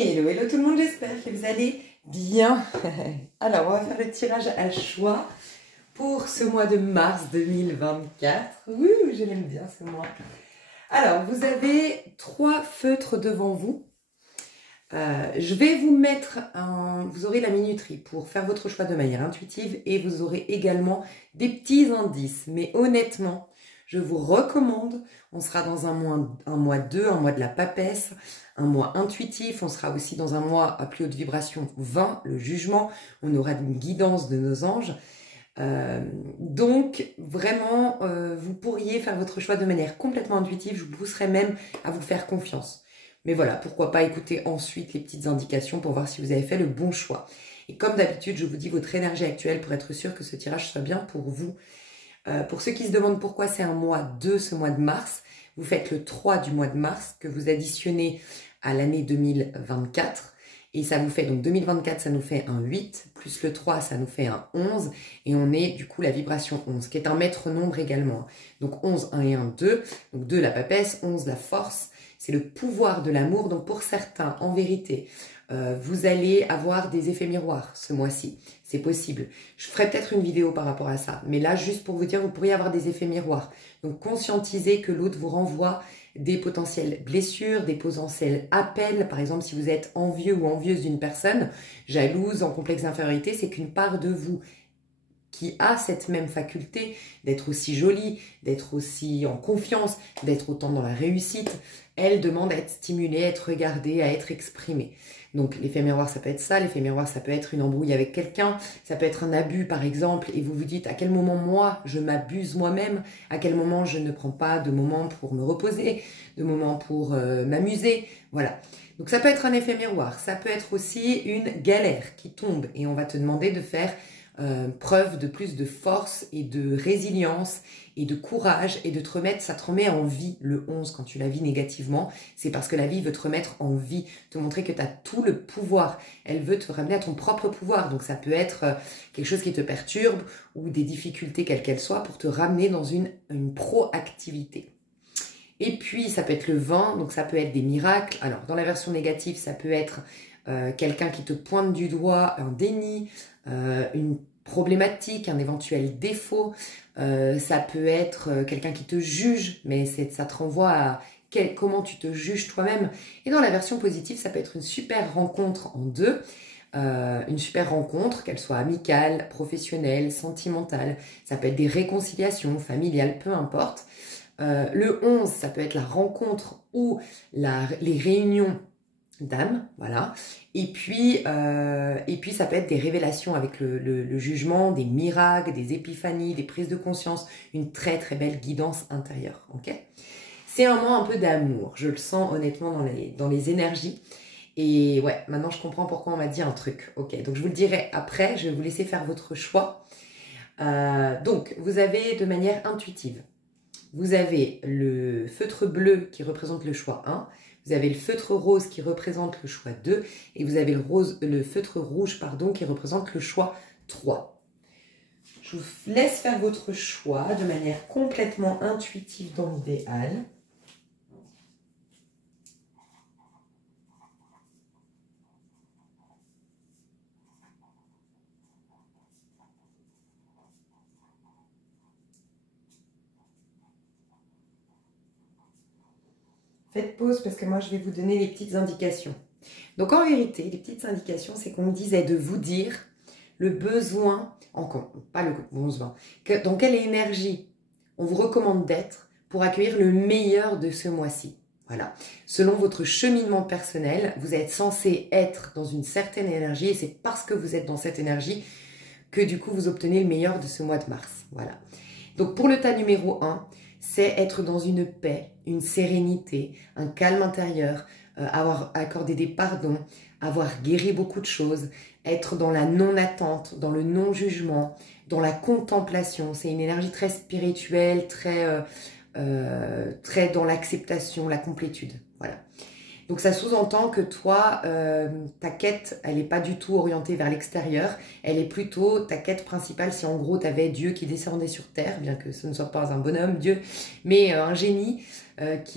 Hello, hello tout le monde, j'espère que vous allez bien. Alors, on va faire le tirage à choix pour ce mois de mars 2024. Ouh, je l'aime bien ce mois. Alors, vous avez 3 feutres devant vous. Je vais vous mettre vous aurez la minuterie pour faire votre choix de manière intuitive et vous aurez également des petits indices. Mais honnêtement, je vous recommande, on sera dans un mois 2, un mois de la papesse, un mois intuitif, on sera aussi dans un mois à plus haute vibration 20, le jugement, on aura une guidance de nos anges. Donc vraiment, vous pourriez faire votre choix de manière complètement intuitive, je vous pousserai même à vous faire confiance. Mais voilà, pourquoi pas écouter ensuite les petites indications pour voir si vous avez fait le bon choix. Et comme d'habitude, je vous dis votre énergie actuelle pour être sûr que ce tirage soit bien pour vous. Pour ceux qui se demandent pourquoi c'est un mois 2, ce mois de mars, vous faites le 3 du mois de mars que vous additionnez à l'année 2024. Et ça vous fait, donc 2024, ça nous fait un 8, plus le 3, ça nous fait un 11. Et on est du coup la vibration 11, qui est un maître nombre également. Donc 11, 1 et 1, 2. Donc 2, la papesse, 11, la force. C'est le pouvoir de l'amour. Donc pour certains, en vérité, vous allez avoir des effets miroirs ce mois-ci. C'est possible. Je ferai peut-être une vidéo par rapport à ça. Mais là, juste pour vous dire, vous pourriez avoir des effets miroirs. Donc conscientisez que l'autre vous renvoie des potentielles blessures, des potentiels appels. Par exemple, si vous êtes envieux ou envieuse d'une personne, jalouse, en complexe d'infériorité, c'est qu'une part de vous qui a cette même faculté d'être aussi jolie, d'être aussi en confiance, d'être autant dans la réussite, elle demande à être stimulée, à être regardée, à être exprimée. Donc l'effet miroir, ça peut être ça, l'effet miroir, ça peut être une embrouille avec quelqu'un, ça peut être un abus par exemple, et vous vous dites à quel moment moi, je m'abuse moi-même, à quel moment je ne prends pas de moment pour me reposer, de moment pour m'amuser, voilà. Donc ça peut être un effet miroir, ça peut être aussi une galère qui tombe, et on va te demander de faire preuve de plus de force et de résilience et de courage et de te remettre, ça te remet en vie le 11 quand tu la vis négativement, c'est parce que la vie veut te remettre en vie, te montrer que tu as tout le pouvoir, elle veut te ramener à ton propre pouvoir, donc ça peut être quelque chose qui te perturbe ou des difficultés quelles qu'elles soient pour te ramener dans une proactivité. Et puis ça peut être le vent, donc ça peut être des miracles, alors dans la version négative ça peut être quelqu'un qui te pointe du doigt, un déni, une problématique, un éventuel défaut, ça peut être quelqu'un qui te juge, mais ça te renvoie à comment tu te juges toi-même. Et dans la version positive, ça peut être une super rencontre en deux, une super rencontre, qu'elle soit amicale, professionnelle, sentimentale, ça peut être des réconciliations familiales, peu importe. Le 11, ça peut être la rencontre ou les réunions d'âme, voilà. Et puis ça peut être des révélations avec le jugement, des miracles, des épiphanies, des prises de conscience, une très très belle guidance intérieure, ok? C'est un mois un peu d'amour, je le sens honnêtement dans les énergies. Et ouais, maintenant je comprends pourquoi on m'a dit un truc, ok? Donc je vous le dirai après, je vais vous laisser faire votre choix. Donc, vous avez de manière intuitive, vous avez le feutre bleu qui représente le choix 1, vous avez le feutre rose qui représente le choix 2 et vous avez le feutre rouge pardon, qui représente le choix 3. Je vous laisse faire votre choix de manière complètement intuitive dans l'idéal. Faites pause parce que moi je vais vous donner les petites indications. Donc en vérité, les petites indications, c'est qu'on me disait de vous dire le besoin, pas le besoin, dans quelle énergie on vous recommande d'être pour accueillir le meilleur de ce mois-ci. Voilà. Selon votre cheminement personnel, vous êtes censé être dans une certaine énergie et c'est parce que vous êtes dans cette énergie que du coup vous obtenez le meilleur de ce mois de mars. Voilà. Donc pour le tas numéro 1, c'est être dans une paix, une sérénité, un calme intérieur, avoir accordé des pardons, avoir guéri beaucoup de choses, être dans la non-attente, dans le non-jugement, dans la contemplation. C'est une énergie très spirituelle, très dans l'acceptation, la complétude. Voilà. Donc ça sous-entend que toi, ta quête, elle n'est pas du tout orientée vers l'extérieur, elle est plutôt ta quête principale si en gros tu avais Dieu qui descendait sur terre, bien que ce ne soit pas un bonhomme, Dieu, mais un génie,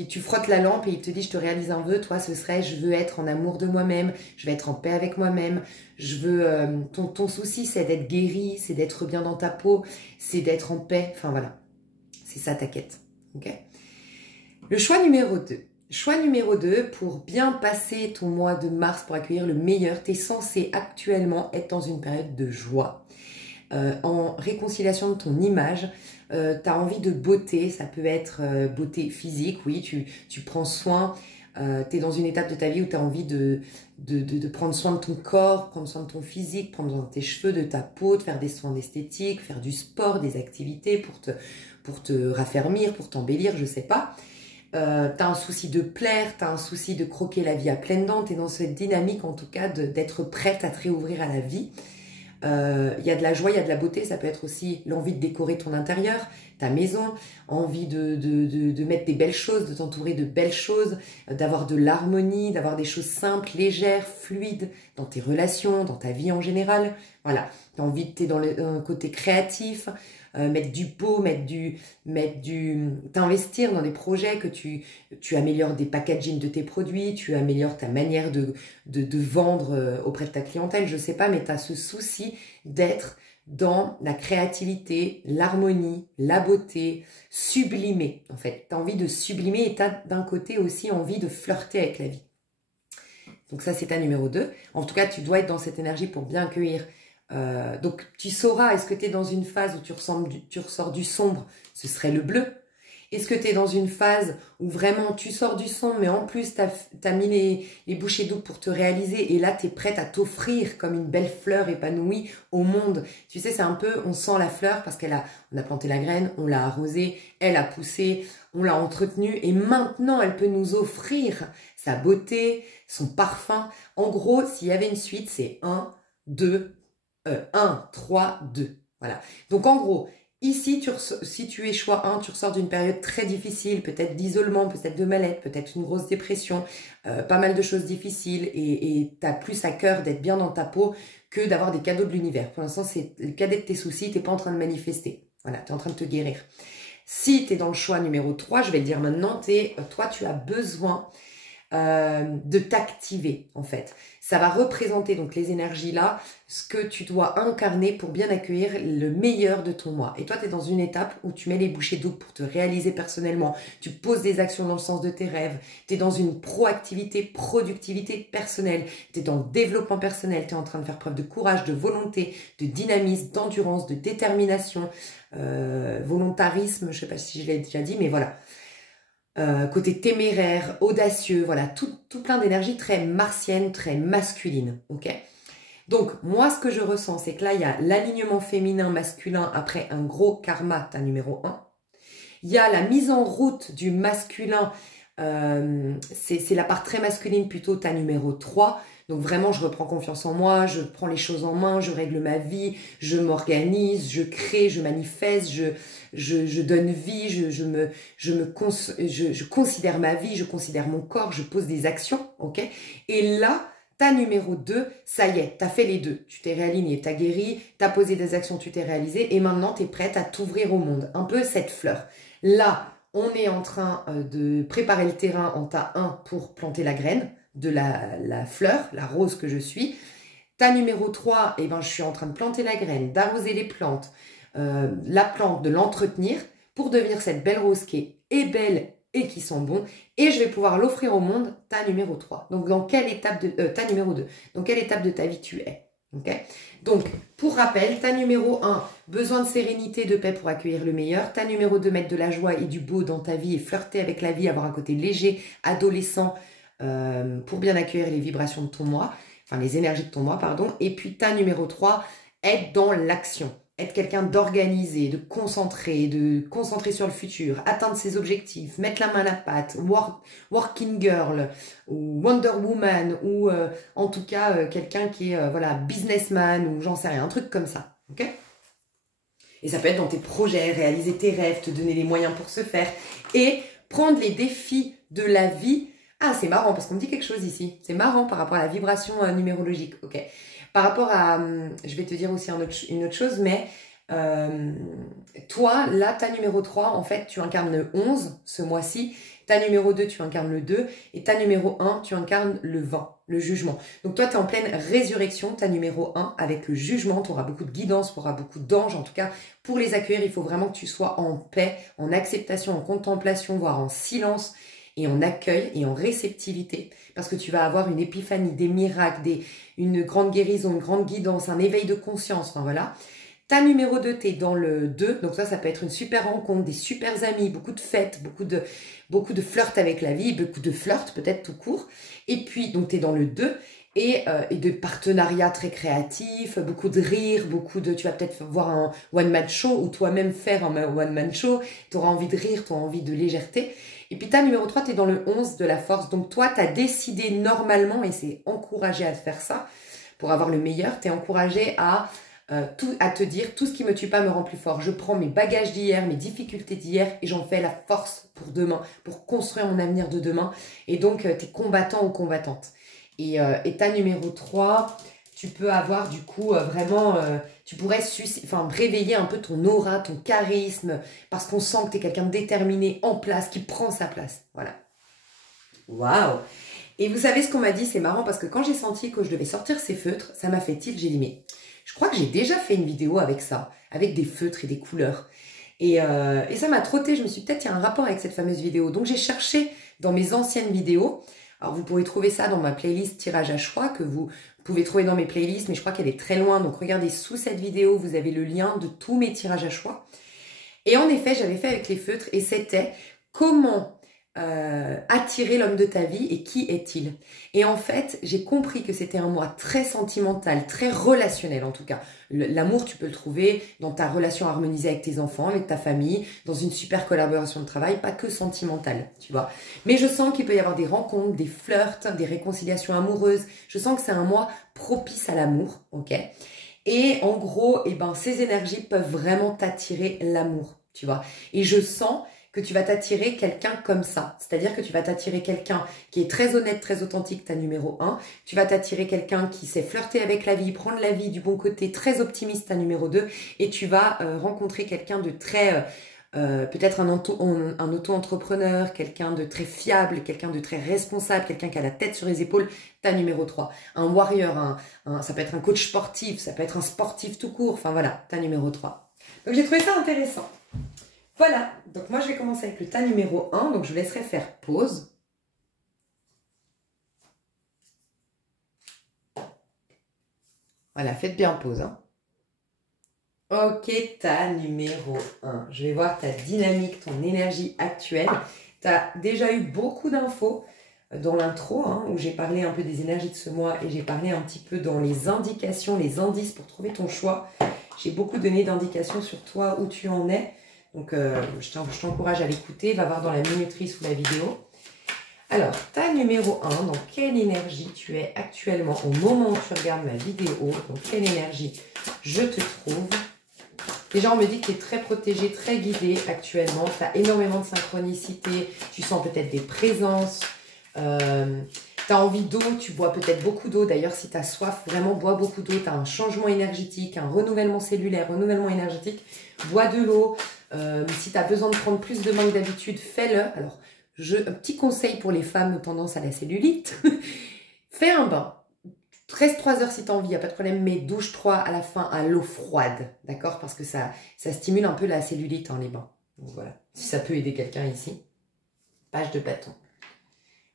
tu frottes la lampe et il te dit je te réalise un vœu, toi ce serait je veux être en amour de moi-même, je veux être en paix avec moi-même, je veux, ton souci c'est d'être guéri, c'est d'être bien dans ta peau, c'est d'être en paix, enfin voilà, c'est ça ta quête, ok? Le choix numéro 2. Choix numéro 2, pour bien passer ton mois de mars, pour accueillir le meilleur, tu es censé actuellement être dans une période de joie, en réconciliation de ton image. Tu as envie de beauté, ça peut être beauté physique, oui, tu prends soin, tu es dans une étape de ta vie où tu as envie de prendre soin de ton corps, prendre soin de ton physique, prendre soin de tes cheveux, de ta peau, de faire des soins d'esthétique, faire du sport, des activités pour te raffermir, pour t'embellir, je sais pas. T'as un souci de plaire, t'as un souci de croquer la vie à pleines dents, t'es dans cette dynamique en tout cas d'être prête à te réouvrir à la vie. Il y a de la joie, il y a de la beauté, ça peut être aussi l'envie de décorer ton intérieur, ta maison, envie de mettre des belles choses, de t'entourer de belles choses, d'avoir de l'harmonie, d'avoir des choses simples, légères, fluides dans tes relations, dans ta vie en général. Voilà, t'as envie de t'es dans un côté créatif, mettre du beau, t'investir dans des projets que tu améliores des packaging de tes produits, tu améliores ta manière de vendre auprès de ta clientèle, je sais pas, mais tu as ce souci d'être dans la créativité, l'harmonie, la beauté, sublimer en fait. Tu as envie de sublimer et tu as d'un côté aussi envie de flirter avec la vie. Donc ça c'est ta numéro 2. En tout cas, tu dois être dans cette énergie pour bien accueillir. Donc tu sauras, est-ce que tu es dans une phase où tu ressors du sombre, ce serait le bleu. Est-ce que tu es dans une phase où vraiment tu sors du sombre, mais en plus tu as mis les bouchées doubles pour te réaliser et là tu es prête à t'offrir comme une belle fleur épanouie au monde. Tu sais, c'est un peu, on sent la fleur parce on a planté la graine, on l'a arrosée, elle a poussé, on l'a entretenue et maintenant elle peut nous offrir sa beauté, son parfum. En gros, s'il y avait une suite, c'est 1, 2, 1, 3, 2. Voilà. Donc en gros, ici, si tu es choix 1, tu ressors d'une période très difficile, peut-être d'isolement, peut-être de mal-être, peut-être une grosse dépression, pas mal de choses difficiles et tu as plus à cœur d'être bien dans ta peau que d'avoir des cadeaux de l'univers. Pour l'instant, c'est le cadet de tes soucis, tu n'es pas en train de manifester. Voilà, tu es en train de te guérir. Si tu es dans le choix numéro 3, je vais le dire maintenant, toi, tu as besoin de t'activer en fait. Ça va représenter donc les énergies là, ce que tu dois incarner pour bien accueillir le meilleur de ton moi. Et toi, tu es dans une étape où tu mets les bouchées doubles pour te réaliser personnellement, tu poses des actions dans le sens de tes rêves, tu es dans une proactivité, productivité personnelle, tu es dans le développement personnel, tu es en train de faire preuve de courage, de volonté, de dynamisme, d'endurance, de détermination, volontarisme, je sais pas si je l'ai déjà dit, mais voilà. Côté téméraire, audacieux, voilà, tout plein d'énergie très martienne, très masculine, ok? Donc, moi, ce que je ressens, c'est que là, il y a l'alignement féminin-masculin après un gros karma, ta numéro 1. Il y a la mise en route du masculin, c'est la part très masculine, plutôt ta numéro 3. Donc vraiment, je reprends confiance en moi, je prends les choses en main, je règle ma vie, je m'organise, je crée, je manifeste, je donne vie, je considère ma vie, je considère mon corps, je pose des actions, ok? Et là, ta numéro 2, ça y est, tu as fait les deux. Tu t'es réaligné, tu as guéri, tu as posé des actions, tu t'es réalisé et maintenant tu es prête à t'ouvrir au monde. Un peu cette fleur. Là, on est en train de préparer le terrain en tas 1 pour planter la graine de la fleur, la rose que je suis. Ta numéro 3, eh ben, je suis en train de planter la graine, d'arroser les plantes, la plante, de l'entretenir pour devenir cette belle rose qui est belle et qui sent bon. Et je vais pouvoir l'offrir au monde, ta numéro 3. Donc, dans quelle étape de ta numéro 2. Dans quelle étape de ta vie tu es. Okay. Donc, pour rappel, ta numéro 1, besoin de sérénité, de paix pour accueillir le meilleur. Ta numéro 2, mettre de la joie et du beau dans ta vie et flirter avec la vie, avoir un côté léger, adolescent, pour bien accueillir les vibrations de ton moi, enfin les énergies de ton moi, pardon. Et puis ta numéro 3, être dans l'action. Être quelqu'un d'organisé, de concentré sur le futur, atteindre ses objectifs, mettre la main à la pâte, working girl, ou Wonder Woman, ou en tout cas quelqu'un qui est voilà, businessman, ou j'en sais rien, un truc comme ça. Ok ? Et ça peut être dans tes projets, réaliser tes rêves, te donner les moyens pour ce faire, et prendre les défis de la vie Ah, c'est marrant parce qu'on me dit quelque chose ici. C'est marrant par rapport à la vibration numérologique. Ok. Par rapport à... je vais te dire aussi une autre chose, mais toi, là, ta numéro 3, en fait, tu incarnes le 11 ce mois-ci. Ta numéro 2, tu incarnes le 2. Et ta numéro 1, tu incarnes le 20, le jugement. Donc toi, tu es en pleine résurrection, ta numéro 1, avec le jugement. Tu auras beaucoup de guidance, tu auras beaucoup d'anges. En tout cas, pour les accueillir, il faut vraiment que tu sois en paix, en acceptation, en contemplation, voire en silence et en accueil et en réceptivité. Parce que tu vas avoir une épiphanie, des miracles, une grande guérison, une grande guidance, un éveil de conscience. Enfin voilà. Ta numéro 2, tu es dans le 2, donc ça peut être une super rencontre, des super amis, beaucoup de fêtes, beaucoup de flirts avec la vie, beaucoup de flirts peut-être tout court. Et puis, donc tu es dans le 2 et de partenariats très créatifs, beaucoup de rires, tu vas peut-être voir un one-man show ou toi-même faire un one-man show, tu auras envie de rire, tu auras envie de légèreté. Et puis ta numéro 3, tu es dans le 11 de la force, donc toi, tu as décidé normalement, et c'est encouragé à faire ça, pour avoir le meilleur, tu es encouragé à te dire tout ce qui me tue pas me rend plus fort. Je prends mes bagages d'hier, mes difficultés d'hier et j'en fais la force pour demain, pour construire mon avenir de demain. Et donc, tu es combattant ou combattante. Et ta numéro 3, tu peux avoir du coup vraiment, tu pourrais réveiller un peu ton aura, ton charisme, parce qu'on sent que tu es quelqu'un de déterminé, en place, qui prend sa place. Voilà. Waouh! Et vous savez ce qu'on m'a dit, c'est marrant parce que quand j'ai senti que je devais sortir ces feutres, ça m'a fait tilt, j'ai dit mais... Je crois que j'ai déjà fait une vidéo avec ça, avec des feutres et des couleurs. Et ça m'a trotté, je me suis dit peut-être il y a un rapport avec cette fameuse vidéo. Donc j'ai cherché dans mes anciennes vidéos. Alors vous pourrez trouver ça dans ma playlist tirage à choix que vous pouvez trouver dans mes playlists, mais je crois qu'elle est très loin. Donc regardez sous cette vidéo, vous avez le lien de tous mes tirages à choix. Et en effet, j'avais fait avec les feutres et c'était comment... attirer l'homme de ta vie et qui est-il? Et en fait, j'ai compris que c'était un mois très sentimental, très relationnel en tout cas. L'amour, tu peux le trouver dans ta relation harmonisée avec tes enfants, avec ta famille, dans une super collaboration de travail, pas que sentimentale, tu vois. Mais je sens qu'il peut y avoir des rencontres, des flirts, des réconciliations amoureuses. Je sens que c'est un mois propice à l'amour, ok? Et en gros, eh ben, ces énergies peuvent vraiment t'attirer l'amour, tu vois. Et je sens que tu vas t'attirer quelqu'un comme ça. C'est-à-dire que tu vas t'attirer quelqu'un qui est très honnête, très authentique, ta numéro 1. Tu vas t'attirer quelqu'un qui sait flirter avec la vie, prendre la vie du bon côté, très optimiste, ta numéro 2. Et tu vas rencontrer quelqu'un de très... peut-être un auto-entrepreneur, quelqu'un de très fiable, quelqu'un de très responsable, quelqu'un qui a la tête sur les épaules, ta numéro 3. Un warrior, ça peut être un coach sportif, ça peut être un sportif tout court, enfin voilà, ta numéro 3. Donc j'ai trouvé ça intéressant. Voilà, donc moi je vais commencer avec le tas numéro 1, donc je laisserai faire pause. Voilà, faites bien pause. Hein. Ok, tas numéro 1. Je vais voir ta dynamique, ton énergie actuelle. Tu as déjà eu beaucoup d'infos dans l'intro, hein, où j'ai parlé un peu des énergies de ce mois et j'ai parlé un petit peu dans les indications, les indices pour trouver ton choix. J'ai beaucoup donné d'indications sur toi, où tu en es. Donc, je t'encourage à l'écouter. Va voir dans la minuterie sous la vidéo. Alors, ta numéro 1, dans quelle énergie tu es actuellement au moment où tu regardes ma vidéo? Dans quelle énergie je te trouve? Déjà, on me dit que tu es très protégé, très guidé actuellement. Tu as énormément de synchronicité. Tu sens peut-être des présences. Tu as envie d'eau. Tu bois peut-être beaucoup d'eau. D'ailleurs, si tu as soif, vraiment bois beaucoup d'eau. Tu as un changement énergétique, un renouvellement cellulaire, renouvellement énergétique. Bois de l'eau. Si tu as besoin de prendre plus de bains que d'habitude, fais-le. Alors, un petit conseil pour les femmes tendance à la cellulite. Fais un bain. Reste 3 heures si tu as envie, il n'y a pas de problème, mais douche-toi à la fin à l'eau froide. D'accord? Parce que ça stimule un peu la cellulite, hein, les bains. Donc voilà. Si ça peut aider quelqu'un ici. Page de bâton.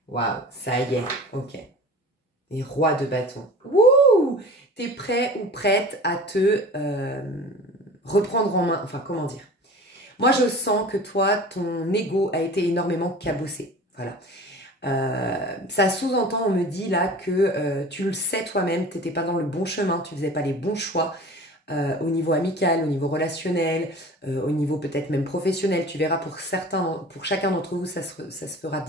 Waouh, ça y est. Ok. Les rois de bâton. Wouh! T'es prêt ou prête à te reprendre en main. Enfin, comment dire? Moi, je sens que toi, ton ego a été énormément cabossé. Voilà. Ça sous-entend, on me dit là que tu le sais toi-même, tu n'étais pas dans le bon chemin, tu faisais pas les bons choix au niveau amical, au niveau relationnel, au niveau peut-être même professionnel. Tu verras pour chacun d'entre vous, ça se fera,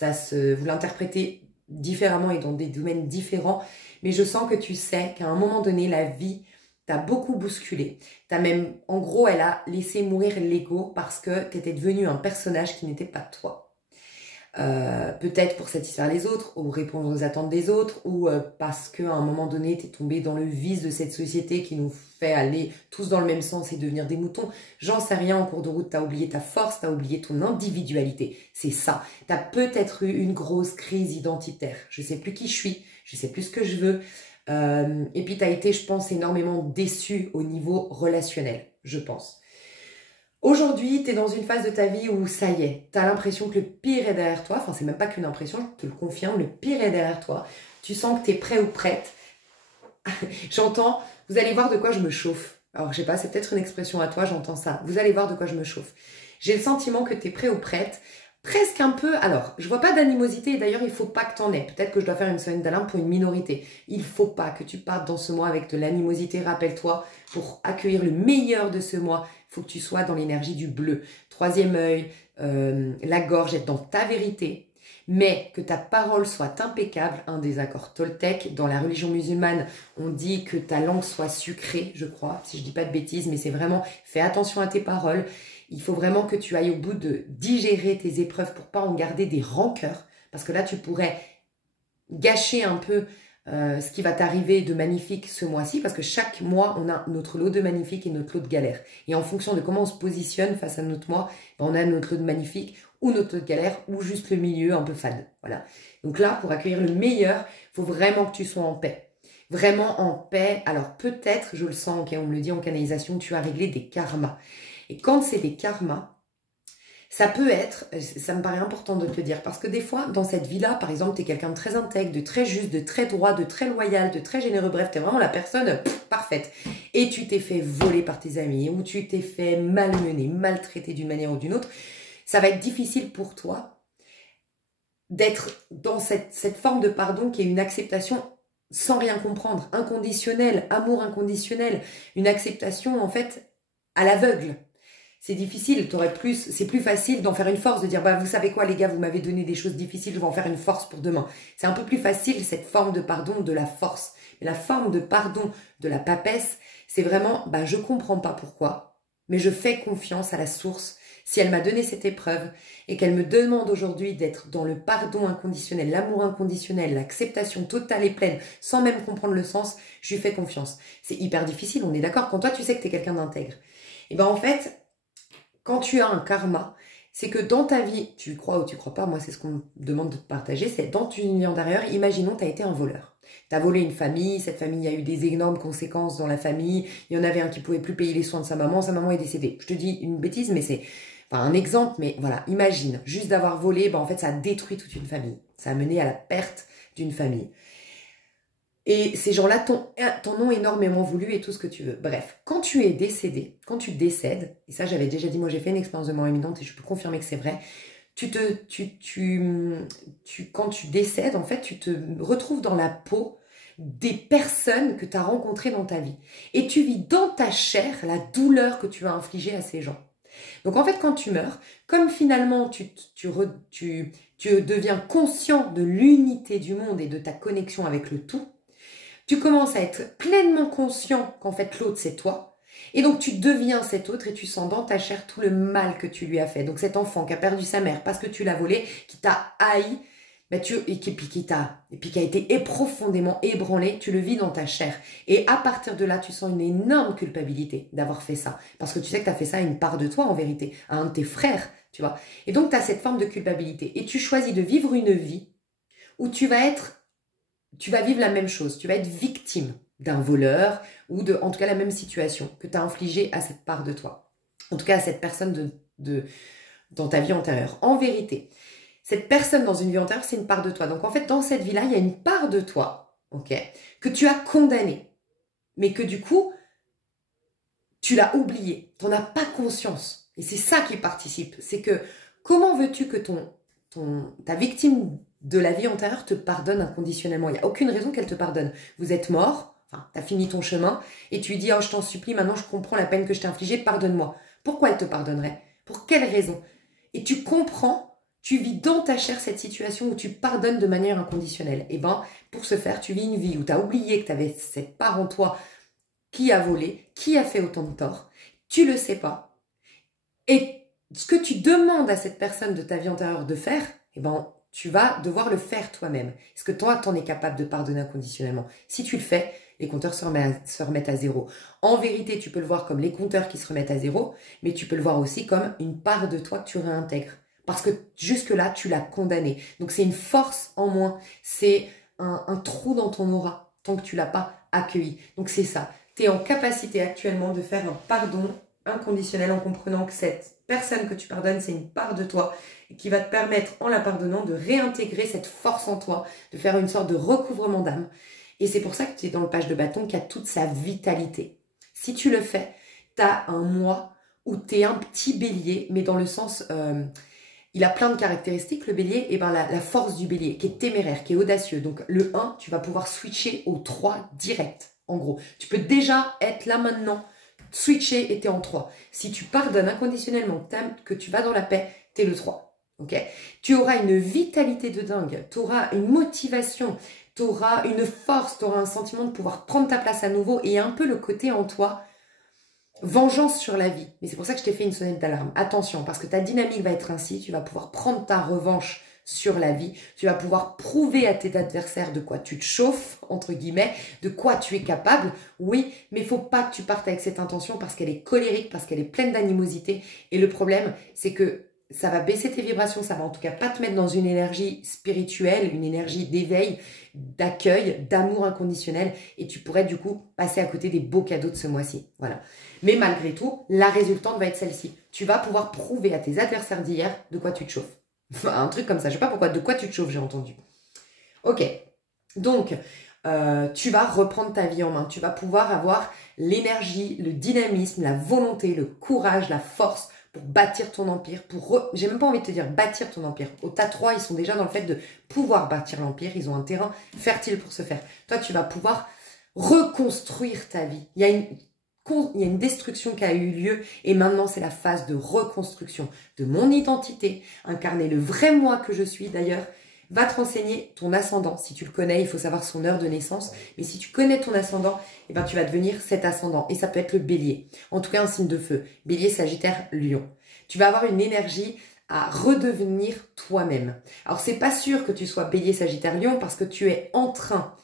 vous l'interprétez différemment et dans des domaines différents. Mais je sens que tu sais qu'à un moment donné, la vie t'a beaucoup bousculé. T'as même, en gros, elle a laissé mourir l'ego parce que tu étais devenu un personnage qui n'était pas toi. peut-être pour satisfaire les autres, ou répondre aux attentes des autres, ou parce qu'à un moment donné, t'es tombé dans le vice de cette société qui nous fait aller tous dans le même sens et devenir des moutons. J'en sais rien, en cours de route, t'as oublié ta force, t'as oublié ton individualité. C'est ça. T'as peut-être eu une grosse crise identitaire. Je sais plus qui je suis, je sais plus ce que je veux. Et puis t'as été, je pense, énormément déçu au niveau relationnel, je pense. Aujourd'hui, tu es dans une phase de ta vie où ça y est, tu as l'impression que le pire est derrière toi. Enfin, c'est même pas qu'une impression, je te le confirme, le pire est derrière toi. Tu sens que tu es prêt ou prête. J'entends, vous allez voir de quoi je me chauffe. Alors, je sais pas, c'est peut-être une expression à toi, j'entends ça. Vous allez voir de quoi je me chauffe. J'ai le sentiment que tu es prêt ou prête. Presque un peu, alors, je vois pas d'animosité et d'ailleurs, il faut pas que tu en aies. Peut-être que je dois faire une sonnette d'alarme pour une minorité. Il faut pas que tu partes dans ce mois avec de l'animosité. Rappelle-toi, pour accueillir le meilleur de ce mois, il faut que tu sois dans l'énergie du bleu. Troisième œil, la gorge, être dans ta vérité, mais que ta parole soit impeccable. Un des accords Toltec. Dans la religion musulmane, on dit que ta langue soit sucrée, je crois, si je dis pas de bêtises, mais c'est vraiment, fais attention à tes paroles. Il faut vraiment que tu ailles au bout de digérer tes épreuves pour pas en garder des rancœurs, parce que là, tu pourrais gâcher un peu ce qui va t'arriver de magnifique ce mois-ci, parce que chaque mois, on a notre lot de magnifique et notre lot de galère. Et en fonction de comment on se positionne face à notre mois, on a notre lot de magnifique ou notre lot de galère, ou juste le milieu un peu fade. Voilà. Donc là, pour accueillir le meilleur, il faut vraiment que tu sois en paix. Vraiment en paix. Alors peut-être, je le sens, okay, on me le dit en canalisation, tu as réglé des karmas. Et quand c'est des karmas, ça peut être, ça me paraît important de te dire, parce que des fois, dans cette vie-là, par exemple, tu es quelqu'un de très intègre, de très juste, de très droit, de très loyal, de très généreux, bref, tu es vraiment la personne parfaite. Et tu t'es fait voler par tes amis, ou tu t'es fait malmener, maltraiter d'une manière ou d'une autre, ça va être difficile pour toi d'être dans cette forme de pardon qui est une acceptation sans rien comprendre, inconditionnelle, amour inconditionnel, une acceptation en fait à l'aveugle. C'est difficile, c'est plus facile d'en faire une force, de dire, bah, vous savez quoi les gars, vous m'avez donné des choses difficiles, je vais en faire une force pour demain. C'est un peu plus facile cette forme de pardon de la force. Mais la forme de pardon de la papesse, c'est vraiment, bah, je comprends pas pourquoi, mais je fais confiance à la source. Si elle m'a donné cette épreuve et qu'elle me demande aujourd'hui d'être dans le pardon inconditionnel, l'amour inconditionnel, l'acceptation totale et pleine, sans même comprendre le sens, je lui fais confiance. C'est hyper difficile, on est d'accord. Quand toi, tu sais que tu es quelqu'un d'intègre, et ben en fait, quand tu as un karma, c'est que dans ta vie, tu y crois ou tu crois pas, moi c'est ce qu'on me demande de te partager, c'est dans une vie antérieure, imaginons tu as été un voleur. Tu as volé une famille, cette famille a eu des énormes conséquences dans la famille, il y en avait un qui pouvait plus payer les soins de sa maman est décédée. Je te dis une bêtise, mais c'est un exemple, mais voilà, imagine, juste d'avoir volé, ben en fait ça a détruit toute une famille, ça a mené à la perte d'une famille. Et ces gens-là t'en ont énormément voulu et tout ce que tu veux. Bref, quand tu es décédé, quand tu décèdes, et ça j'avais déjà dit, moi j'ai fait une expérience de mort imminente et je peux confirmer que c'est vrai, quand tu décèdes, en fait, tu te retrouves dans la peau des personnes que tu as rencontrées dans ta vie. Et tu vis dans ta chair la douleur que tu as infligée à ces gens. Donc en fait, quand tu meurs, comme finalement tu deviens conscient de l'unité du monde et de ta connexion avec le tout, tu commences à être pleinement conscient qu'en fait l'autre c'est toi. Et donc tu deviens cet autre et tu sens dans ta chair tout le mal que tu lui as fait. Donc cet enfant qui a perdu sa mère parce que tu l'as volé, qui t'a haï, et qui a été profondément ébranlé, tu le vis dans ta chair. Et à partir de là, tu sens une énorme culpabilité d'avoir fait ça. Parce que tu sais que tu as fait ça à une part de toi en vérité, à un de tes frères, tu vois. Et donc tu as cette forme de culpabilité. Et tu choisis de vivre une vie où tu vas vivre la même chose, tu vas être victime d'un voleur ou en tout cas la même situation que tu as infligée à cette part de toi. En tout cas à cette personne dans ta vie antérieure. En vérité, cette personne dans une vie antérieure, c'est une part de toi. Donc en fait, dans cette vie-là, il y a une part de toi, ok, que tu as condamnée, mais que du coup, tu l'as oubliée, tu n'en as pas conscience. Et c'est ça qui participe. C'est que comment veux-tu que ta victime de la vie antérieure te pardonne inconditionnellement? Il n'y a aucune raison qu'elle te pardonne. Vous êtes mort, enfin, tu as fini ton chemin, et tu lui dis « Oh, je t'en supplie, maintenant je comprends la peine que je t'ai infligée, pardonne-moi. » Pourquoi elle te pardonnerait? Pour quelle raison? Et tu comprends, tu vis dans ta chair cette situation où tu pardonnes de manière inconditionnelle. Et bien, pour ce faire, tu vis une vie où tu as oublié que tu avais cette part en toi qui a volé, qui a fait autant de tort. Tu le sais pas. Et ce que tu demandes à cette personne de ta vie antérieure de faire, eh ben, tu vas devoir le faire toi-même. Est-ce que toi, t'en es capable de pardonner inconditionnellement? Si tu le fais, les compteurs se remettent à zéro. En vérité, tu peux le voir comme les compteurs qui se remettent à zéro, mais tu peux le voir aussi comme une part de toi que tu réintègres. Parce que jusque-là, tu l'as condamné. Donc, c'est une force en moins. C'est un trou dans ton aura, tant que tu l'as pas accueilli. Donc, c'est ça. Tu es en capacité actuellement de faire un pardon inconditionnel en comprenant que cette personne que tu pardonnes, c'est une part de toi et qui va te permettre, en la pardonnant, de réintégrer cette force en toi, de faire une sorte de recouvrement d'âme. Et c'est pour ça que tu es dans le page de bâton qui a toute sa vitalité. Si tu le fais, tu as un moi où tu es un petit bélier, mais dans le sens... il a plein de caractéristiques, le bélier, et ben la force du bélier, qui est téméraire, qui est audacieux. Donc le 1, tu vas pouvoir switcher au 3 direct, en gros. Tu peux déjà être là maintenant, switcher et t'es en 3. Si tu pardonnes inconditionnellement, que tu vas dans la paix, t'es le 3. Okay, tu auras une vitalité de dingue, tu auras une motivation, tu auras une force, tu auras un sentiment de pouvoir prendre ta place à nouveau et un peu le côté en toi, vengeance sur la vie. Mais c'est pour ça que je t'ai fait une sonnette d'alarme. Attention, parce que ta dynamique va être ainsi, tu vas pouvoir prendre ta revanche sur la vie, tu vas pouvoir prouver à tes adversaires de quoi tu te chauffes, entre guillemets, de quoi tu es capable, oui, mais il faut pas que tu partes avec cette intention parce qu'elle est colérique, parce qu'elle est pleine d'animosité. Et le problème, c'est que ça va baisser tes vibrations, ça va en tout cas pas te mettre dans une énergie spirituelle, une énergie d'éveil, d'accueil, d'amour inconditionnel, et tu pourrais du coup passer à côté des beaux cadeaux de ce mois-ci. Voilà. Mais malgré tout, la résultante va être celle-ci. Tu vas pouvoir prouver à tes adversaires d'hier de quoi tu te chauffes. Enfin, un truc comme ça, je sais pas pourquoi, de quoi tu te chauffes, j'ai entendu. Ok, donc tu vas reprendre ta vie en main, tu vas pouvoir avoir l'énergie, le dynamisme, la volonté, le courage, la force pour bâtir ton empire, j'ai même pas envie de te dire bâtir ton empire. Au tas 3, ils sont déjà dans le fait de pouvoir bâtir l'empire, ils ont un terrain fertile pour se faire. Toi, tu vas pouvoir reconstruire ta vie. Il y a une destruction qui a eu lieu et maintenant c'est la phase de reconstruction de mon identité, incarner le vrai moi que je suis. D'ailleurs, va te renseigner ton ascendant. Si tu le connais, il faut savoir son heure de naissance. Mais si tu connais ton ascendant, eh ben, tu vas devenir cet ascendant. Et ça peut être le bélier. En tout cas, un signe de feu. Bélier, sagittaire, lion. Tu vas avoir une énergie à redevenir toi-même. Alors, c'est pas sûr que tu sois bélier, sagittaire, lion parce que tu es en train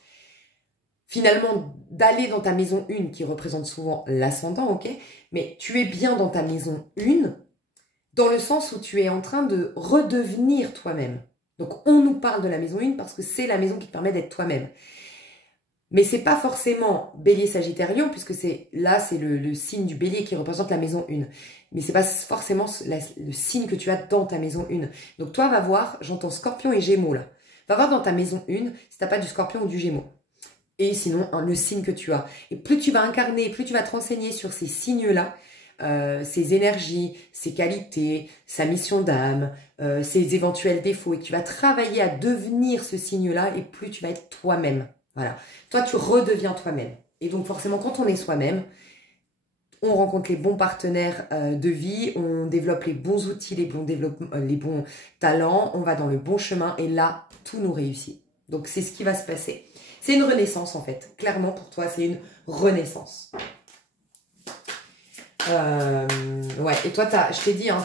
finalement d'aller dans ta maison 1 qui représente souvent l'ascendant, ok? Mais tu es bien dans ta maison 1 dans le sens où tu es en train de redevenir toi-même. Donc, on nous parle de la maison 1 parce que c'est la maison qui te permet d'être toi-même. Mais c'est pas forcément bélier, sagittaire, lion, puisque c'est le signe du bélier qui représente la maison 1. Mais c'est pas forcément le signe que tu as dans ta maison 1. Donc, toi, va voir, j'entends scorpion et gémeaux là. Va voir dans ta maison 1 si t'as pas du scorpion ou du gémeaux. Et sinon, le signe que tu as. Et plus tu vas incarner, plus tu vas te renseigner sur ces signes-là, ses énergies, ses qualités, sa mission d'âme, ses éventuels défauts, et tu vas travailler à devenir ce signe-là, et plus tu vas être toi-même. Voilà. Toi, tu redeviens toi-même. Et donc, forcément, quand on est soi-même, on rencontre les bons partenaires de vie, on développe les bons outils, les bons talents, on va dans le bon chemin, et là, tout nous réussit. Donc, c'est ce qui va se passer. C'est une renaissance, en fait. Clairement, pour toi, c'est une renaissance. Ouais, et toi, je t'ai dit, hein,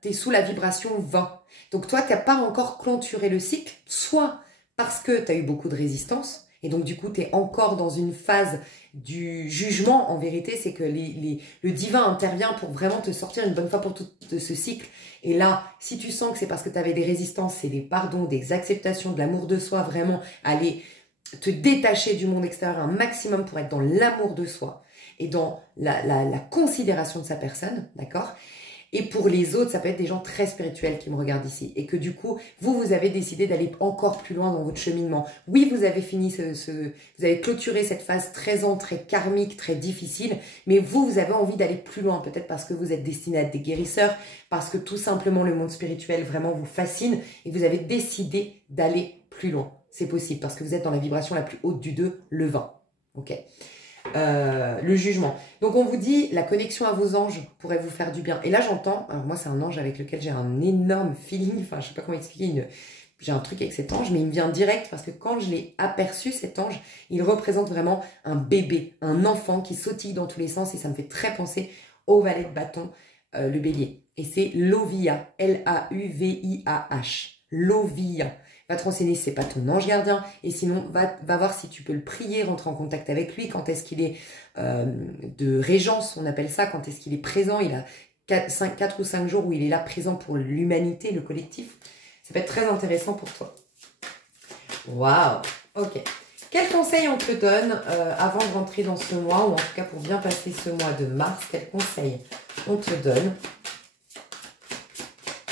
t'es sous la vibration 20. Donc toi, t'as pas encore clôturé le cycle, soit parce que tu as eu beaucoup de résistance, et donc du coup, tu es encore dans une phase du jugement. En vérité, c'est que le divin intervient pour vraiment te sortir une bonne fois pour toutes de ce cycle. Et là, si tu sens que c'est parce que tu avais des résistances, c'est des pardons, des acceptations, de l'amour de soi, vraiment aller te détacher du monde extérieur un maximum pour être dans l'amour de soi et dans la considération de sa personne, d'accord? Et pour les autres, ça peut être des gens très spirituels qui me regardent ici. Et que du coup, vous avez décidé d'aller encore plus loin dans votre cheminement. Oui, vous avez fini vous avez clôturé cette phase 13 ans, très karmique, très difficile. Mais vous avez envie d'aller plus loin. Peut-être parce que vous êtes destiné à être des guérisseurs. Parce que tout simplement, le monde spirituel vraiment vous fascine. Et vous avez décidé d'aller plus loin. C'est possible parce que vous êtes dans la vibration la plus haute du 2, le 20. Ok? Le jugement. Donc on vous dit, la connexion à vos anges pourrait vous faire du bien. Et là j'entends, alors moi c'est un ange avec lequel j'ai un énorme feeling, enfin je sais pas comment expliquer, j'ai un truc avec cet ange, mais il me vient direct parce que quand je l'ai aperçu, cet ange, il représente vraiment un bébé, un enfant qui sautille dans tous les sens et ça me fait très penser au valet de bâton, le bélier. Et c'est Lauvia, L-A-U-V-I-A-H. l'Ovia. Va te renseigner si c'est pas ton ange gardien. Et sinon, va voir si tu peux le prier, rentrer en contact avec lui. Quand est-ce qu'il est de régence, on appelle ça. Quand est-ce qu'il est présent. Il a 4 ou 5 jours où il est là présent pour l'humanité, le collectif. Ça peut être très intéressant pour toi. Waouh. Ok. Quel conseil on te donne avant de rentrer dans ce mois, ou en tout cas pour bien passer ce mois de mars? Quel conseil on te donne?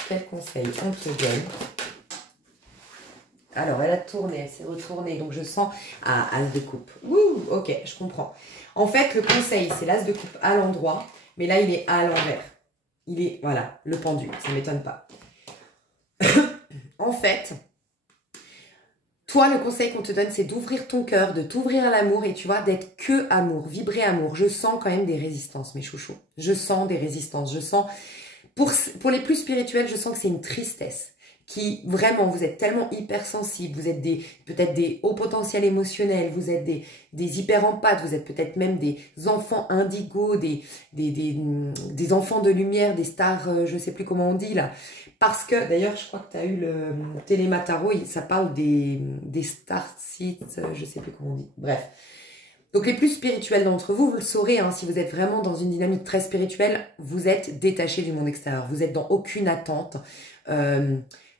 Quel conseil on te donne? Alors, elle a tourné, elle s'est retournée, donc je sens... Ah, as de coupe. Ouh, ok, je comprends. En fait, le conseil, c'est l'as de coupe à l'endroit, mais là, il est à l'envers. Il est, voilà, le pendu, ça ne m'étonne pas. En fait, toi, le conseil qu'on te donne, c'est d'ouvrir ton cœur, de t'ouvrir à l'amour et tu vois, d'être que amour, vibrer amour. Je sens quand même des résistances, mes chouchous. Je sens des résistances, je sens... Pour les plus spirituels, je sens que c'est une tristesse. Qui vraiment, vous êtes tellement hypersensibles, vous êtes peut-être des hauts potentiels émotionnels, vous êtes des hyper empathes, vous êtes peut-être même des enfants indigo, des enfants de lumière, des stars, je sais plus comment on dit là. Parce que, d'ailleurs, je crois que tu as eu le Télémataro, ça parle des star seeds, je sais plus comment on dit. Bref. Donc les plus spirituels d'entre vous, vous le saurez, hein, si vous êtes vraiment dans une dynamique très spirituelle, vous êtes détaché du monde extérieur, vous êtes dans aucune attente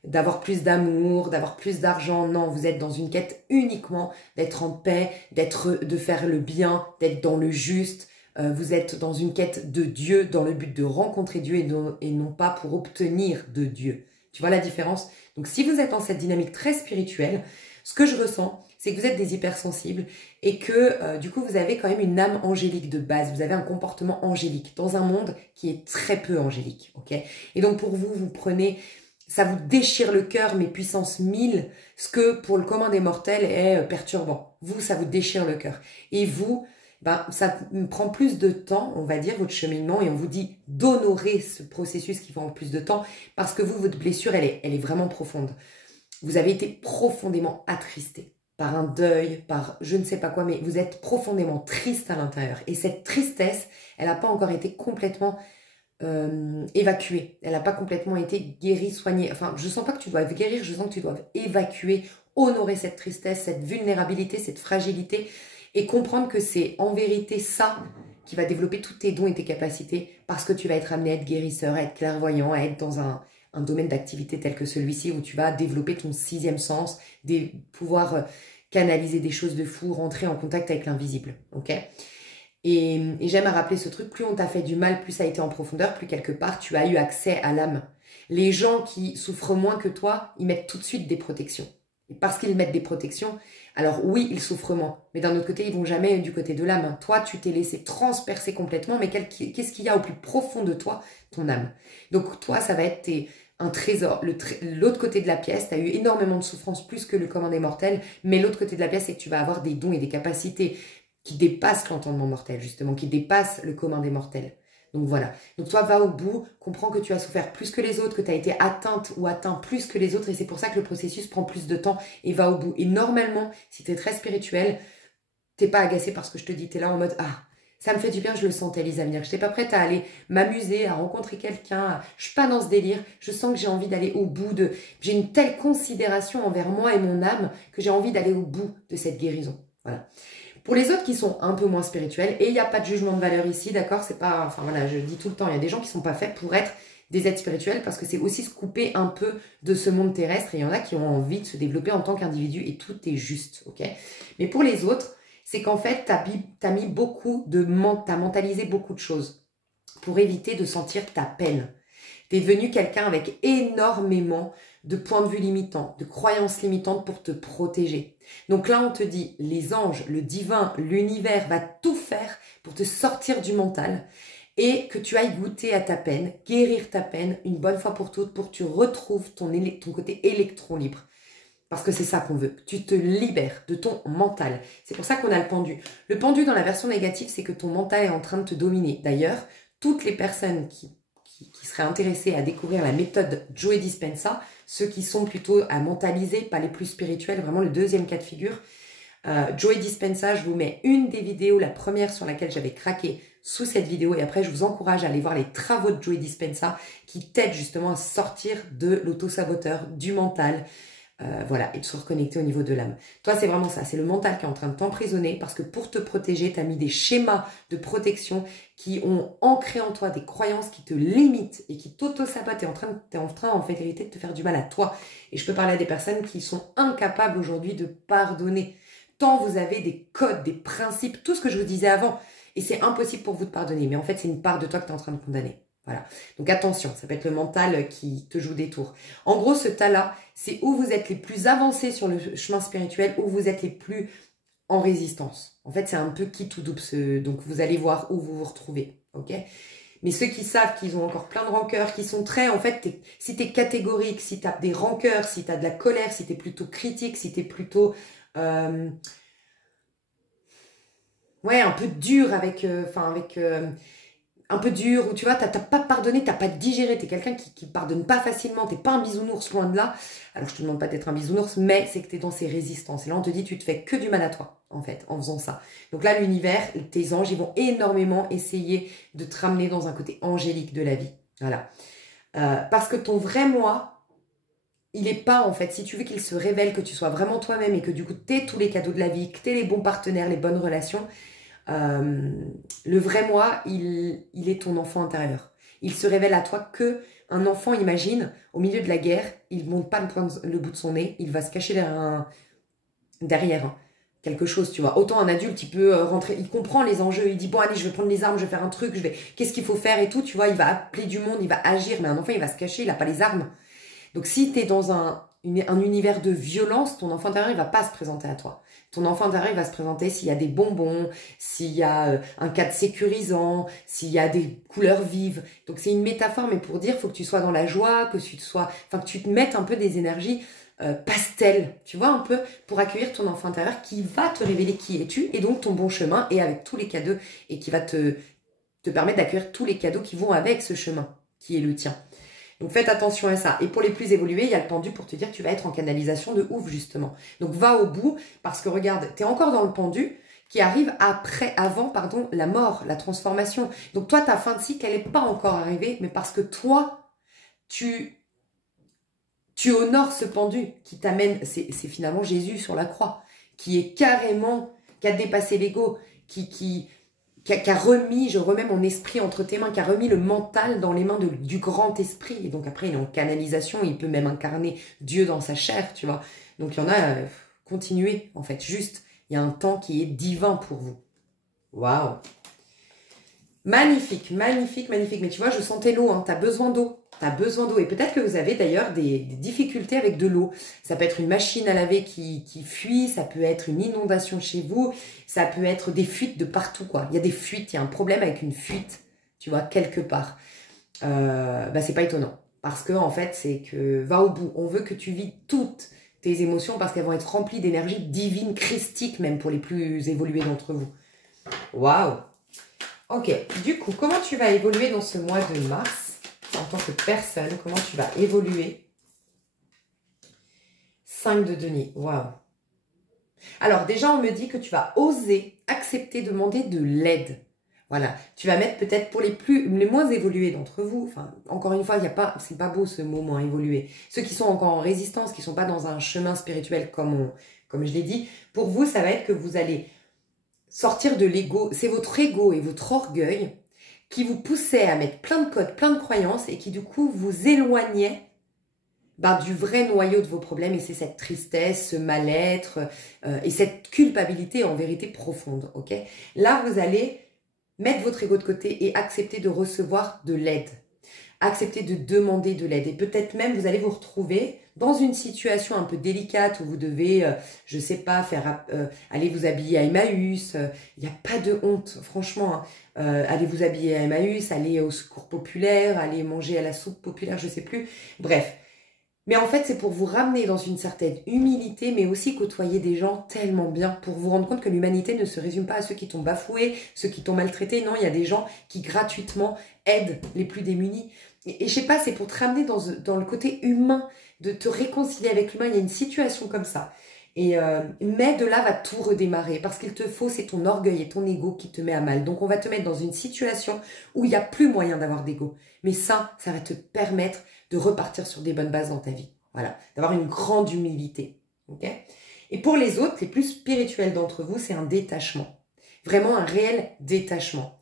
d'avoir plus d'amour, d'avoir plus d'argent. Non, vous êtes dans une quête uniquement d'être en paix, de faire le bien, d'être dans le juste. Vous êtes dans une quête de Dieu, dans le but de rencontrer Dieu et non pas pour obtenir de Dieu. Tu vois la différence? Donc si vous êtes dans cette dynamique très spirituelle, ce que je ressens, c'est que vous êtes des hypersensibles et que du coup vous avez quand même une âme angélique de base, vous avez un comportement angélique dans un monde qui est très peu angélique, ok? Et donc pour vous, vous prenez, ça vous déchire le cœur, mais puissance 1000, ce que pour le commun des mortels est perturbant. Vous, ça vous déchire le cœur. Et vous, ben, ça prend plus de temps, on va dire, votre cheminement, et on vous dit d'honorer ce processus qui prend plus de temps, parce que vous, votre blessure, elle est vraiment profonde. Vous avez été profondément attristé par un deuil, par je ne sais pas quoi, mais vous êtes profondément triste à l'intérieur. Et cette tristesse, elle n'a pas encore été complètement évacuée. Elle n'a pas complètement été guérie, soignée. Enfin, je sens pas que tu dois guérir, je sens que tu dois évacuer, honorer cette tristesse, cette vulnérabilité, cette fragilité, et comprendre que c'est en vérité ça qui va développer tous tes dons et tes capacités, parce que tu vas être amené à être guérisseur, à être clairvoyant, à être dans un domaine d'activité tel que celui-ci où tu vas développer ton 6e sens, pouvoir canaliser des choses de fou, rentrer en contact avec l'invisible, ok? Et j'aime à rappeler ce truc, plus on t'a fait du mal, plus ça a été en profondeur, plus quelque part tu as eu accès à l'âme. Les gens qui souffrent moins que toi, ils mettent tout de suite des protections. Et parce qu'ils mettent des protections, alors oui, ils souffrent moins, mais d'un autre côté, ils vont jamais du côté de l'âme. Toi, tu t'es laissé transpercer complètement, mais qu'est-ce qu'il y a au plus profond de toi? Ton âme. Donc toi, ça va être un trésor. L'autre côté de la pièce, tu as eu énormément de souffrance, plus que le commun des mortels, mais l'autre côté de la pièce, c'est que tu vas avoir des dons et des capacités qui dépassent l'entendement mortel, justement, qui dépassent le commun des mortels. Donc voilà. Donc toi, va au bout, comprends que tu as souffert plus que les autres, que tu as été atteinte ou atteint plus que les autres, et c'est pour ça que le processus prend plus de temps, et va au bout. Et normalement, si tu es très spirituel, t'es pas agacé parce que je te dis, tu es là en mode « Ah, ça me fait du bien, je le sentais, Lisa, venir. Je n'étais pas prête à aller m'amuser, à rencontrer quelqu'un. Je suis pas dans ce délire. Je sens que j'ai envie d'aller au bout de... J'ai une telle considération envers moi et mon âme que j'ai envie d'aller au bout de cette guérison. » Voilà. Pour les autres qui sont un peu moins spirituels, et il n'y a pas de jugement de valeur ici, d'accord? C'est pas... Enfin voilà, je dis tout le temps, il y a des gens qui sont pas faits pour être des êtres spirituels parce que c'est aussi se couper un peu de ce monde terrestre, et il y en a qui ont envie de se développer en tant qu'individu, et tout est juste, ok? Mais pour les autres, c'est qu'en fait, t'as mis beaucoup de... T'as mentalisé beaucoup de choses pour éviter de sentir ta peine. T'es devenu quelqu'un avec énormément de points de vue limitants, de croyances limitantes pour te protéger. Donc là, on te dit, les anges, le divin, l'univers va tout faire pour te sortir du mental et que tu ailles goûter à ta peine, guérir ta peine une bonne fois pour toutes, pour que tu retrouves ton côté électron libre. Parce que c'est ça qu'on veut. Tu te libères de ton mental. C'est pour ça qu'on a le pendu. Le pendu dans la version négative, c'est que ton mental est en train de te dominer. D'ailleurs, toutes les personnes qui seraient intéressées à découvrir la méthode Joe Dispenza, ceux qui sont plutôt à mentaliser, pas les plus spirituels, vraiment le deuxième cas de figure, Joe Dispenza, je vous mets une des vidéos, la première sur laquelle j'avais craqué sous cette vidéo. Et après, je vous encourage à aller voir les travaux de Joe Dispenza qui t'aident justement à sortir de l'auto-saboteur, du mental, voilà, et de se reconnecter au niveau de l'âme. Toi, c'est vraiment ça, c'est le mental qui est en train de t'emprisonner parce que pour te protéger, tu as mis des schémas de protection qui ont ancré en toi des croyances qui te limitent et qui t'auto-sabotent. T'es en train, en fait, de te faire du mal à toi. Et je peux parler à des personnes qui sont incapables aujourd'hui de pardonner. Tant vous avez des codes, des principes, tout ce que je vous disais avant. Et c'est impossible pour vous de pardonner. Mais en fait, c'est une part de toi que tu es en train de condamner. Voilà. Donc attention, ça peut être le mental qui te joue des tours. En gros, ce tas-là, c'est où vous êtes les plus avancés sur le chemin spirituel, où vous êtes les plus en résistance. En fait, c'est un peu qui tout double. Donc vous allez voir où vous vous retrouvez. Ok ? Mais ceux qui savent qu'ils ont encore plein de rancœurs, qui sont très, en fait, si tu es catégorique, si tu as des rancœurs, si tu as de la colère, si tu es plutôt critique, si tu es plutôt... ouais, un peu dur un peu dur, où tu vois, t'as pas pardonné, t'as pas digéré, t'es quelqu'un qui pardonne pas facilement, t'es pas un bisounours, loin de là. Alors je te demande pas d'être un bisounours, mais c'est que t'es dans ces résistances. Et là on te dit, tu te fais que du mal à toi, en fait, en faisant ça. Donc là l'univers, tes anges, ils vont énormément essayer de te ramener dans un côté angélique de la vie. Voilà. Parce que ton vrai moi, il est pas, en fait, si tu veux qu'il se révèle, que tu sois vraiment toi-même et que du coup t'aies tous les cadeaux de la vie, que t'aies les bons partenaires, les bonnes relations, le vrai moi, il est ton enfant intérieur. Il se révèle à toi que un enfant, imagine, au milieu de la guerre, il monte pas le bout de son nez, il va se cacher derrière quelque chose, tu vois. Autant un adulte, il peut rentrer, il comprend les enjeux, il dit bon allez, je vais prendre les armes, je vais faire un truc, qu'est-ce qu'il faut faire et tout, tu vois, il va appeler du monde, il va agir, mais un enfant, il va se cacher, il a pas les armes. Donc si tu es dans un univers de violence, ton enfant intérieur, il va pas se présenter à toi. Ton enfant intérieur, il va se présenter s'il y a des bonbons, s'il y a un cadre sécurisant, s'il y a des couleurs vives. Donc c'est une métaphore, mais pour dire, il faut que tu sois dans la joie, que tu te mettes un peu des énergies pastel, tu vois, un peu, pour accueillir ton enfant intérieur qui va te révéler qui es-tu, et donc ton bon chemin, et avec tous les cadeaux, et qui va te permettre d'accueillir tous les cadeaux qui vont avec ce chemin, qui est le tien. Donc faites attention à ça. Et pour les plus évolués, il y a le pendu pour te dire que tu vas être en canalisation de ouf, justement. Donc va au bout, parce que regarde, tu es encore dans le pendu qui arrive avant, la mort, la transformation. Donc toi, ta fin de cycle, elle n'est pas encore arrivée, mais parce que toi, tu honores ce pendu qui t'amène, c'est finalement Jésus sur la croix, qui est carrément, qui a dépassé l'ego, qui a remis, je remets mon esprit entre tes mains, qui a remis le mental dans les mains du grand esprit. Et donc après, il est en canalisation, il peut même incarner Dieu dans sa chair, tu vois. Donc il y en a, continuez, en fait, juste, il y a un temps qui est divin pour vous. Waouh! Magnifique, magnifique, magnifique. Mais tu vois, je sentais l'eau, hein. Tu as besoin d'eau. Tu as besoin d'eau. Et peut-être que vous avez d'ailleurs des difficultés avec de l'eau. Ça peut être une machine à laver qui fuit, ça peut être une inondation chez vous, ça peut être des fuites de partout, quoi. Il y a des fuites, il y a un problème avec une fuite, tu vois, quelque part. C'est pas étonnant. Parce que, en fait, c'est que va au bout. On veut que tu vides toutes tes émotions parce qu'elles vont être remplies d'énergie divine, christique, même pour les plus évolués d'entre vous. Waouh! Ok, du coup, comment tu vas évoluer dans ce mois de mars en tant que personne? Comment tu vas évoluer? 5 de denier, waouh. Alors déjà, on me dit que tu vas oser accepter de demander de l'aide. Voilà, tu vas mettre peut-être pour les moins évolués d'entre vous, enfin, encore une fois, c'est pas beau ce mot moins évolué. Ceux qui sont encore en résistance, qui sont pas dans un chemin spirituel comme je l'ai dit, pour vous, ça va être que vous allez sortir de l'ego, c'est votre ego et votre orgueil qui vous poussait à mettre plein de codes, plein de croyances et qui du coup vous éloignait du vrai noyau de vos problèmes, et c'est cette tristesse, ce mal-être et cette culpabilité en vérité profonde, ok? Là, vous allez mettre votre ego de côté et accepter de recevoir de l'aide. Accepter de demander de l'aide. Et peut-être même, vous allez vous retrouver dans une situation un peu délicate où vous devez, je sais pas, aller vous habiller à Emmaüs. Il n'y a pas de honte, franchement. Allez vous habiller à Emmaüs, aller au secours populaire, aller manger à la soupe populaire, je sais plus. Bref. Mais en fait, c'est pour vous ramener dans une certaine humilité, mais aussi côtoyer des gens tellement bien pour vous rendre compte que l'humanité ne se résume pas à ceux qui t'ont bafoué, ceux qui t'ont maltraité. Non, il y a des gens qui gratuitement aident les plus démunis. Et je sais pas, c'est pour te ramener dans le côté humain, de te réconcilier avec l'humain. Il y a une situation comme ça. Mais de là va tout redémarrer parce qu'il te faut, c'est ton orgueil et ton ego qui te met à mal. Donc on va te mettre dans une situation où il n'y a plus moyen d'avoir d'ego. Mais ça va te permettre de repartir sur des bonnes bases dans ta vie. Voilà, d'avoir une grande humilité. Okay, et pour les autres, les plus spirituels d'entre vous, c'est un détachement. Vraiment un réel détachement.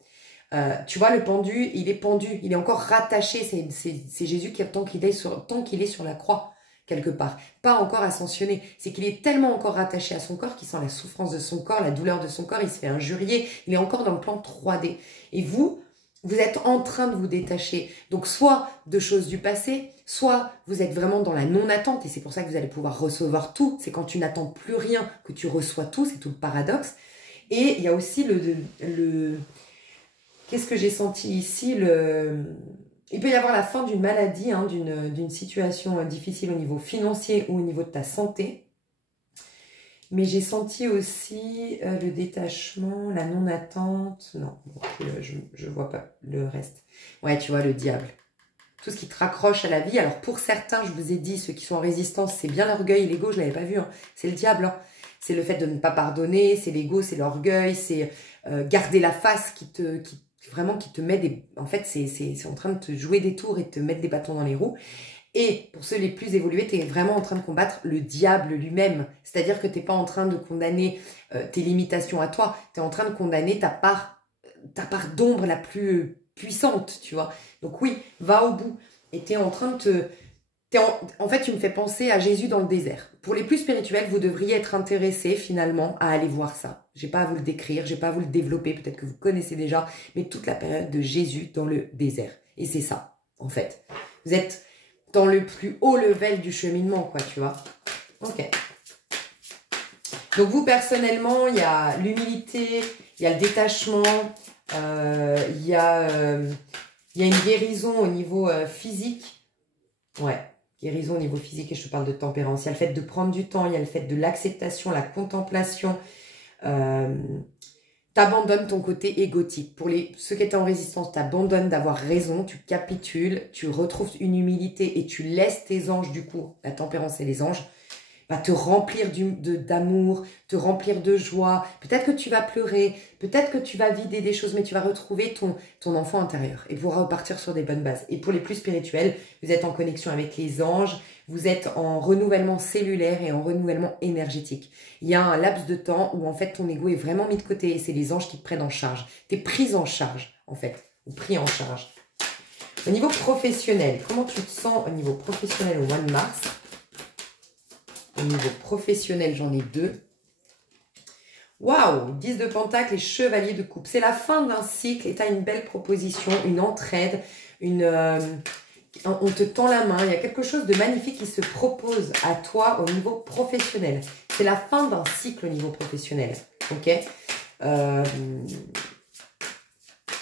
Tu vois, le pendu, il est encore rattaché. C'est Jésus tant qu'il est sur la croix. Quelque part, pas encore ascensionné, c'est qu'il est tellement encore rattaché à son corps qu'il sent la souffrance de son corps, la douleur de son corps, il se fait injurier, il est encore dans le plan 3D. Et vous êtes en train de vous détacher, donc soit de choses du passé, soit vous êtes vraiment dans la non-attente, et c'est pour ça que vous allez pouvoir recevoir tout, c'est quand tu n'attends plus rien que tu reçois tout, c'est tout le paradoxe. Et il y a aussi qu'est-ce que j'ai senti ici, il peut y avoir la fin d'une maladie, hein, d'une situation difficile au niveau financier ou au niveau de ta santé. Mais j'ai senti aussi le détachement, la non-attente. Non, bon, je vois pas le reste. Ouais, tu vois, le diable. Tout ce qui te raccroche à la vie. Alors pour certains, je vous ai dit, ceux qui sont en résistance, c'est bien l'orgueil, l'ego, je l'avais pas vu. Hein. C'est le diable. Hein. C'est le fait de ne pas pardonner, c'est l'ego, c'est l'orgueil, c'est garder la face qui te met en fait, c'est en train de te jouer des tours et de te mettre des bâtons dans les roues. Et pour ceux les plus évolués, tu es vraiment en train de combattre le diable lui-même. C'est-à-dire que tu n'es pas en train de condamner tes limitations à toi. Tu es en train de condamner ta part d'ombre la plus puissante, tu vois. Donc oui, va au bout. Et tu es en train de En fait, tu me fais penser à Jésus dans le désert. Pour les plus spirituels, vous devriez être intéressés finalement à aller voir ça. J'ai pas à vous le décrire, j'ai pas à vous le développer, peut-être que vous connaissez déjà, mais toute la période de Jésus dans le désert. Et c'est ça, en fait. Vous êtes dans le plus haut level du cheminement, quoi, tu vois. Ok. Donc vous, personnellement, il y a l'humilité, il y a le détachement, il y a une guérison au niveau physique. Ouais. Guérison au niveau physique, et je te parle de tempérance. Il y a le fait de prendre du temps, il y a le fait de l'acceptation, la contemplation. T'abandonnes ton côté égotique. Pour ceux qui étaient en résistance, t'abandonnes d'avoir raison, tu capitules, tu retrouves une humilité et tu laisses tes anges, du coup, la tempérance et les anges, va te remplir d'amour, te remplir de joie. Peut-être que tu vas pleurer, peut-être que tu vas vider des choses, mais tu vas retrouver ton enfant intérieur et pourras repartir sur des bonnes bases. Et pour les plus spirituels, vous êtes en connexion avec les anges, vous êtes en renouvellement cellulaire et en renouvellement énergétique. Il y a un laps de temps où en fait ton ego est vraiment mis de côté et c'est les anges qui te prennent en charge. Tu es prise en charge en fait, ou pris en charge. Au niveau professionnel, comment tu te sens au niveau professionnel au mois de mars ? Au niveau professionnel, j'en ai 2. Waouh, 10 de pentacle et chevalier de coupe. C'est la fin d'un cycle et tu as une belle proposition, une entraide, on te tend la main. Il y a quelque chose de magnifique qui se propose à toi au niveau professionnel. C'est la fin d'un cycle au niveau professionnel. Ok.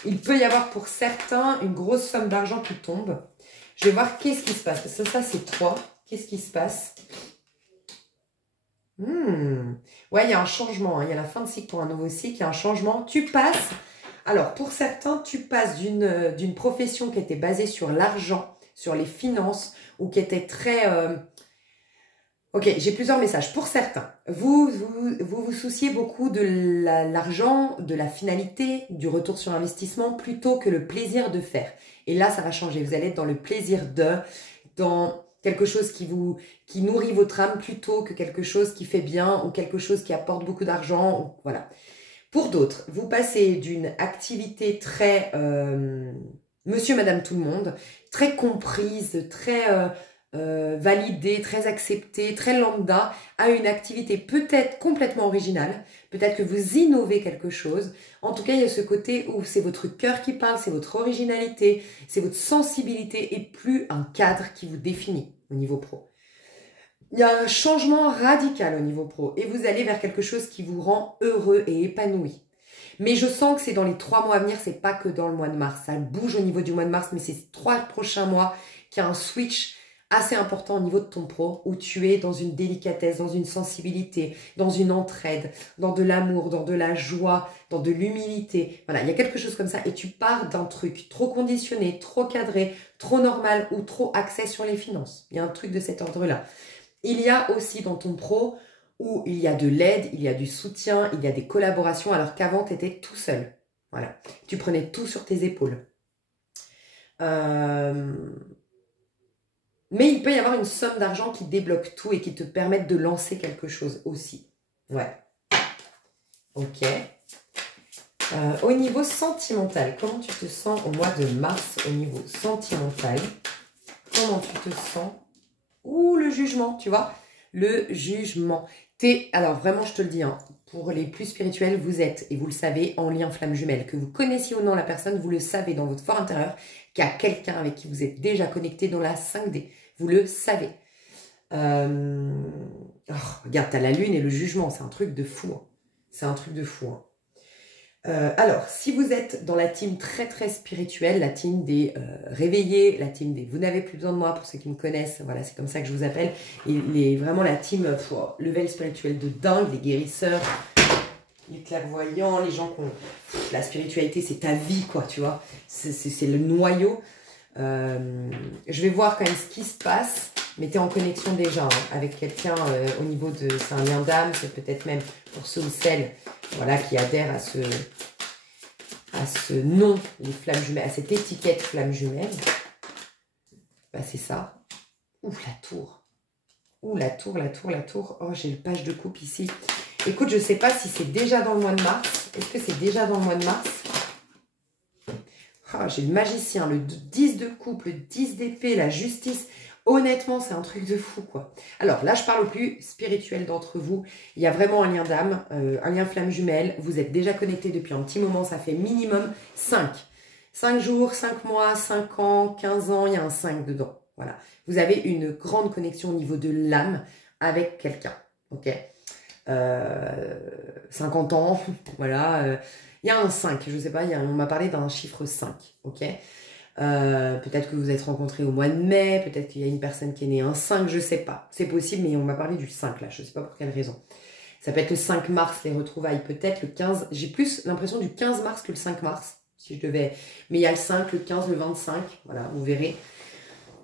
Il peut y avoir pour certains une grosse somme d'argent qui tombe. Je vais voir qu'est-ce qui se passe. Parce que ça c'est 3. Qu'est-ce qui se passe ? Ouais, il y a un changement, hein. Il y a la fin de cycle pour un nouveau cycle, il y a un changement. Tu passes, alors pour certains, tu passes d'une profession qui était basée sur l'argent, sur les finances, ou qui était très... Ok, j'ai plusieurs messages. Pour certains, vous souciez beaucoup de l'argent, de la finalité, du retour sur investissement, plutôt que le plaisir de faire. Et là, ça va changer. Vous allez être dans le plaisir dans quelque chose qui nourrit votre âme plutôt que quelque chose qui fait bien ou quelque chose qui apporte beaucoup d'argent. Voilà. Pour d'autres, vous passez d'une activité très monsieur, madame, tout le monde, très comprise, très validée, très acceptée, très lambda, à une activité peut-être complètement originale. Peut-être que vous innovez quelque chose. En tout cas, il y a ce côté où c'est votre cœur qui parle, c'est votre originalité, c'est votre sensibilité et plus un cadre qui vous définit au niveau pro. Il y a un changement radical au niveau pro et vous allez vers quelque chose qui vous rend heureux et épanoui. Mais je sens que c'est dans les 3 mois à venir, c'est pas que dans le mois de mars. Ça bouge au niveau du mois de mars, mais c'est ces 3 prochains mois qu'il y a un switch assez important au niveau de ton pro, où tu es dans une délicatesse, dans une sensibilité, dans une entraide, dans de l'amour, dans de la joie, dans de l'humilité. Voilà, il y a quelque chose comme ça et tu pars d'un truc trop conditionné, trop cadré, trop normal ou trop axé sur les finances. Il y a un truc de cet ordre-là. Il y a aussi dans ton pro où il y a de l'aide, il y a du soutien, il y a des collaborations, alors qu'avant, tu étais tout seul. Voilà. Tu prenais tout sur tes épaules. Mais il peut y avoir une somme d'argent qui débloque tout et qui te permette de lancer quelque chose aussi. Ouais. Ok. Au niveau sentimental, comment tu te sens au mois de mars au niveau sentimental? Comment tu te sens? Ouh, le jugement, tu vois? Le jugement. Alors vraiment, je te le dis, hein, pour les plus spirituels, vous êtes, et vous le savez, en lien flamme jumelle. Que vous connaissiez ou non la personne, vous le savez dans votre fort intérieur, qu'il y a quelqu'un avec qui vous êtes déjà connecté dans la 5D. Vous le savez. Regarde, t'as la lune et le jugement, c'est un truc de fou. Hein. C'est un truc de fou. Hein. Alors, si vous êtes dans la team très très spirituelle, la team des réveillés, la team des vous n'avez plus besoin de moi pour ceux qui me connaissent, voilà, c'est comme ça que je vous appelle, et vraiment la team level spirituel de dingue, les guérisseurs, les clairvoyants, les gens qui ont... la spiritualité, c'est ta vie, quoi, tu vois, c'est le noyau. Je vais voir quand même ce qui se passe, mais tu es en connexion déjà hein, avec quelqu'un au niveau de... C'est un lien d'âme, c'est peut-être même pour ceux ou celles voilà, qui adhèrent à ce nom, les flammes jumelles, à cette étiquette flamme jumelle. Bah, c'est ça. Ouh, la tour. Ouh, la tour, la tour, la tour. Oh, j'ai le page de coupe ici. Écoute, je ne sais pas si c'est déjà dans le mois de mars. Est-ce que c'est déjà dans le mois de mars? Oh, j'ai le magicien, le 10 de coupe, le 10 d'épée, la justice. Honnêtement, c'est un truc de fou, quoi. Alors, là, je parle au plus spirituel d'entre vous. Il y a vraiment un lien d'âme, un lien flamme jumelle. Vous êtes déjà connectés depuis un petit moment. Ça fait minimum 5. 5 jours, 5 mois, 5 ans, 15 ans. Il y a un 5 dedans. Voilà. Vous avez une grande connexion au niveau de l'âme avec quelqu'un. OK 50 ans, voilà. Il y a un 5, je ne sais pas, on m'a parlé d'un chiffre 5. OK peut-être que vous êtes rencontrés au mois de mai, peut-être qu'il y a une personne qui est née un 5, je ne sais pas. C'est possible, mais on m'a parlé du 5 là, je ne sais pas pour quelle raison. Ça peut être le 5 mars, les retrouvailles, peut-être le 15. J'ai plus l'impression du 15 mars que le 5 mars, si je devais. Mais il y a le 5, le 15, le 25, voilà, vous verrez.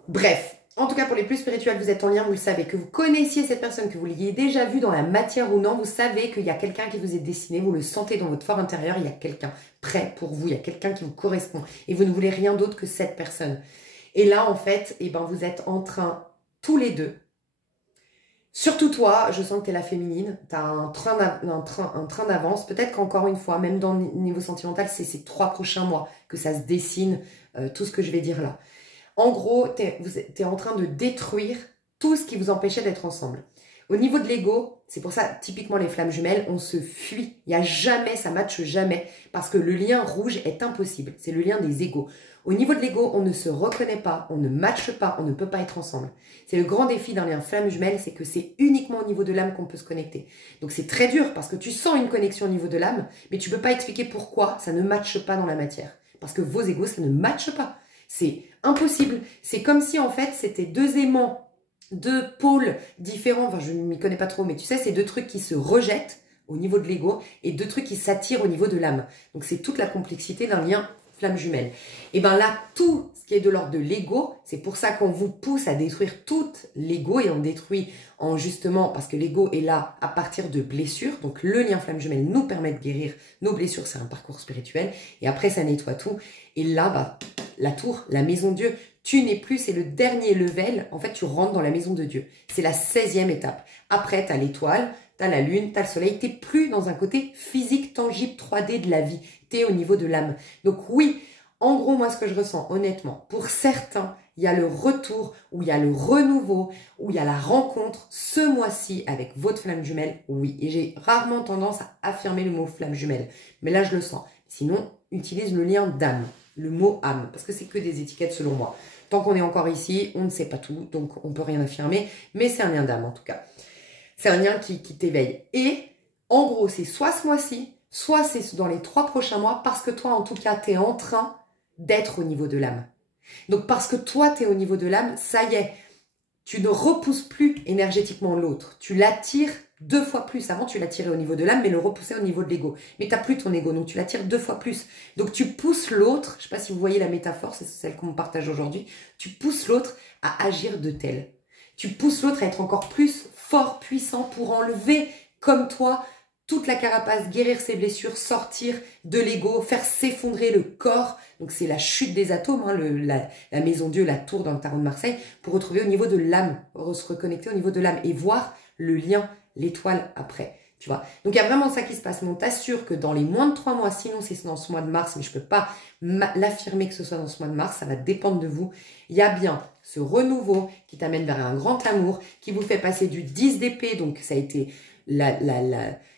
Bref, en tout cas pour les plus spirituels, vous êtes en lien, vous le savez, que vous connaissiez cette personne, que vous l'ayez déjà vue dans la matière ou non, vous savez qu'il y a quelqu'un qui vous est destiné, vous le sentez dans votre fort intérieur, il y a quelqu'un prêt pour vous, il y a quelqu'un qui vous correspond et vous ne voulez rien d'autre que cette personne. Et là, en fait, eh ben, vous êtes en train, tous les deux, surtout toi, je sens que tu es la féminine, tu as un train d'avance, peut-être qu'encore une fois, même dans le niveau sentimental, c'est ces 3 prochains mois que ça se dessine, tout ce que je vais dire là. En gros, tu es en train de détruire tout ce qui vous empêchait d'être ensemble. Au niveau de l'ego, c'est pour ça, typiquement les flammes jumelles, on se fuit. Il n'y a jamais, ça ne matche jamais, parce que le lien rouge est impossible. C'est le lien des égos. Au niveau de l'ego, on ne se reconnaît pas, on ne matche pas, on ne peut pas être ensemble. C'est le grand défi d'un lien flamme jumelle, c'est que c'est uniquement au niveau de l'âme qu'on peut se connecter. Donc c'est très dur, parce que tu sens une connexion au niveau de l'âme, mais tu ne peux pas expliquer pourquoi ça ne matche pas dans la matière. Parce que vos égos, ça ne matche pas. C'est impossible. C'est comme si, en fait, c'était 2 aimants, 2 pôles différents. Enfin, je ne m'y connais pas trop, mais tu sais, c'est 2 trucs qui se rejettent au niveau de l'ego et 2 trucs qui s'attirent au niveau de l'âme. Donc, c'est toute la complexité d'un lien flamme jumelle. Et bien là, tout ce qui est de l'ordre de l'ego, c'est pour ça qu'on vous pousse à détruire tout l'ego et on détruit en justement, parce que l'ego est là à partir de blessures. Donc, le lien flamme jumelle nous permet de guérir nos blessures. C'est un parcours spirituel. Et après, ça nettoie tout. Et là, bah, la tour, la maison de Dieu, tu n'es plus, c'est le dernier level. En fait, tu rentres dans la maison de Dieu. C'est la 16e étape. Après, tu as l'étoile, tu as la lune, tu as le soleil. Tu n'es plus dans un côté physique, tangible, 3D de la vie. Tu es au niveau de l'âme. Donc oui, en gros, moi, ce que je ressens, honnêtement, pour certains, il y a le retour, ou il y a le renouveau, ou il y a la rencontre ce mois-ci avec votre flamme jumelle. Oui, et j'ai rarement tendance à affirmer le mot flamme jumelle. Mais là, je le sens. Sinon, utilise le lien d'âme. Le mot âme, parce que c'est que des étiquettes selon moi. Tant qu'on est encore ici, on ne sait pas tout, donc on ne peut rien affirmer, mais c'est un lien d'âme en tout cas. C'est un lien qui t'éveille. Et en gros, c'est soit ce mois-ci, soit c'est dans les 3 prochains mois, parce que toi, en tout cas, tu es en train d'être au niveau de l'âme. Donc parce que toi, tu es au niveau de l'âme, ça y est, tu ne repousses plus énergétiquement l'autre. Tu l'attires 2 fois plus. Avant, tu l'attirais au niveau de l'âme, mais le repoussais au niveau de l'ego. Mais tu n'as plus ton ego, donc tu l'attires 2 fois plus. Donc tu pousses l'autre, je ne sais pas si vous voyez la métaphore, c'est celle qu'on partage aujourd'hui, tu pousses l'autre à agir de tel. Tu pousses l'autre à être encore plus fort, puissant pour enlever, comme toi, toute la carapace, guérir ses blessures, sortir de l'ego, faire s'effondrer le corps. Donc c'est la chute des atomes, hein, la maison Dieu, la tour dans le tarot de Marseille, pour retrouver au niveau de l'âme, se reconnecter au niveau de l'âme et voir le lien, l'étoile après. Tu vois. Donc il y a vraiment ça qui se passe. Mais on t'assure que dans les moins de 3 mois, sinon c'est dans ce mois de mars, mais je ne peux pas l'affirmer que ce soit dans ce mois de mars, ça va dépendre de vous. Il y a bien ce renouveau qui t'amène vers un grand amour, qui vous fait passer du 10 d'épée, donc ça a été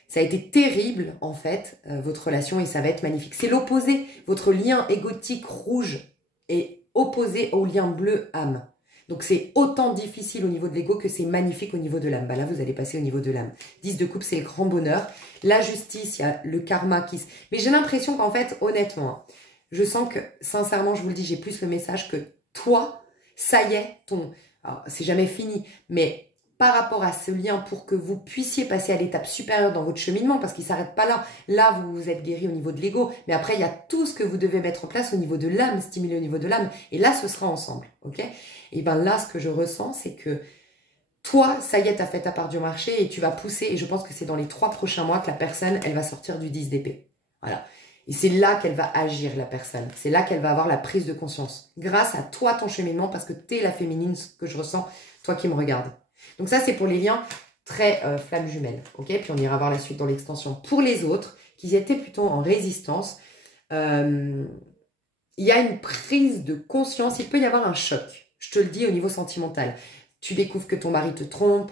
ça a été terrible, en fait, votre relation, et ça va être magnifique. C'est l'opposé. Votre lien égotique rouge est opposé au lien bleu âme. Donc, c'est autant difficile au niveau de l'ego que c'est magnifique au niveau de l'âme. Bah là, vous allez passer au niveau de l'âme. 10 de coupe, c'est le grand bonheur. La justice, il y a le karma qui se... Mais j'ai l'impression qu'en fait, honnêtement, je sens que, sincèrement, je vous le dis, j'ai plus le message que toi, ça y est, alors, c'est jamais fini, mais... par rapport à ce lien pour que vous puissiez passer à l'étape supérieure dans votre cheminement, parce qu'il ne s'arrête pas là. Là, vous vous êtes guéri au niveau de l'ego, mais après, il y a tout ce que vous devez mettre en place au niveau de l'âme, stimuler au niveau de l'âme, et là, ce sera ensemble, ok? Et bien là, ce que je ressens, c'est que toi, ça y est, tu as fait ta part du marché et tu vas pousser, et je pense que c'est dans les 3 prochains mois que la personne, elle va sortir du 10 d'épée. Voilà. Et c'est là qu'elle va agir, la personne. C'est là qu'elle va avoir la prise de conscience. Grâce à toi, ton cheminement, parce que tu es la féminine, ce que je ressens, toi qui me regardes. Donc ça, c'est pour les liens très flammes jumelles. Ok, puis on ira voir la suite dans l'extension. Pour les autres, qui étaient plutôt en résistance, il y a une prise de conscience. Il peut y avoir un choc. Je te le dis au niveau sentimental. Tu découvres que ton mari te trompe.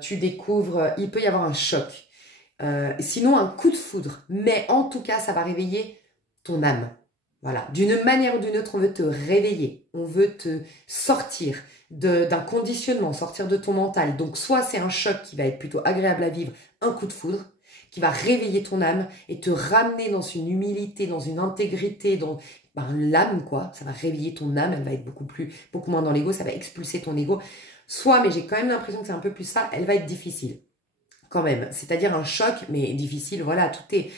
Tu découvres... il peut y avoir un choc. Sinon, un coup de foudre. Mais en tout cas, ça va réveiller ton âme. Voilà. D'une manière ou d'une autre, on veut te réveiller. On veut te sortir d'un conditionnement, sortir de ton mental. Donc, soit c'est un choc qui va être plutôt agréable à vivre, un coup de foudre, qui va réveiller ton âme et te ramener dans une humilité, dans une intégrité, dans l'âme, quoi. Ça va réveiller ton âme, elle va être beaucoup moins dans l'ego, ça va expulser ton ego. Soit, mais j'ai quand même l'impression que c'est un peu plus ça, elle va être difficile. Quand même. C'est-à-dire un choc, mais difficile, voilà, tout est...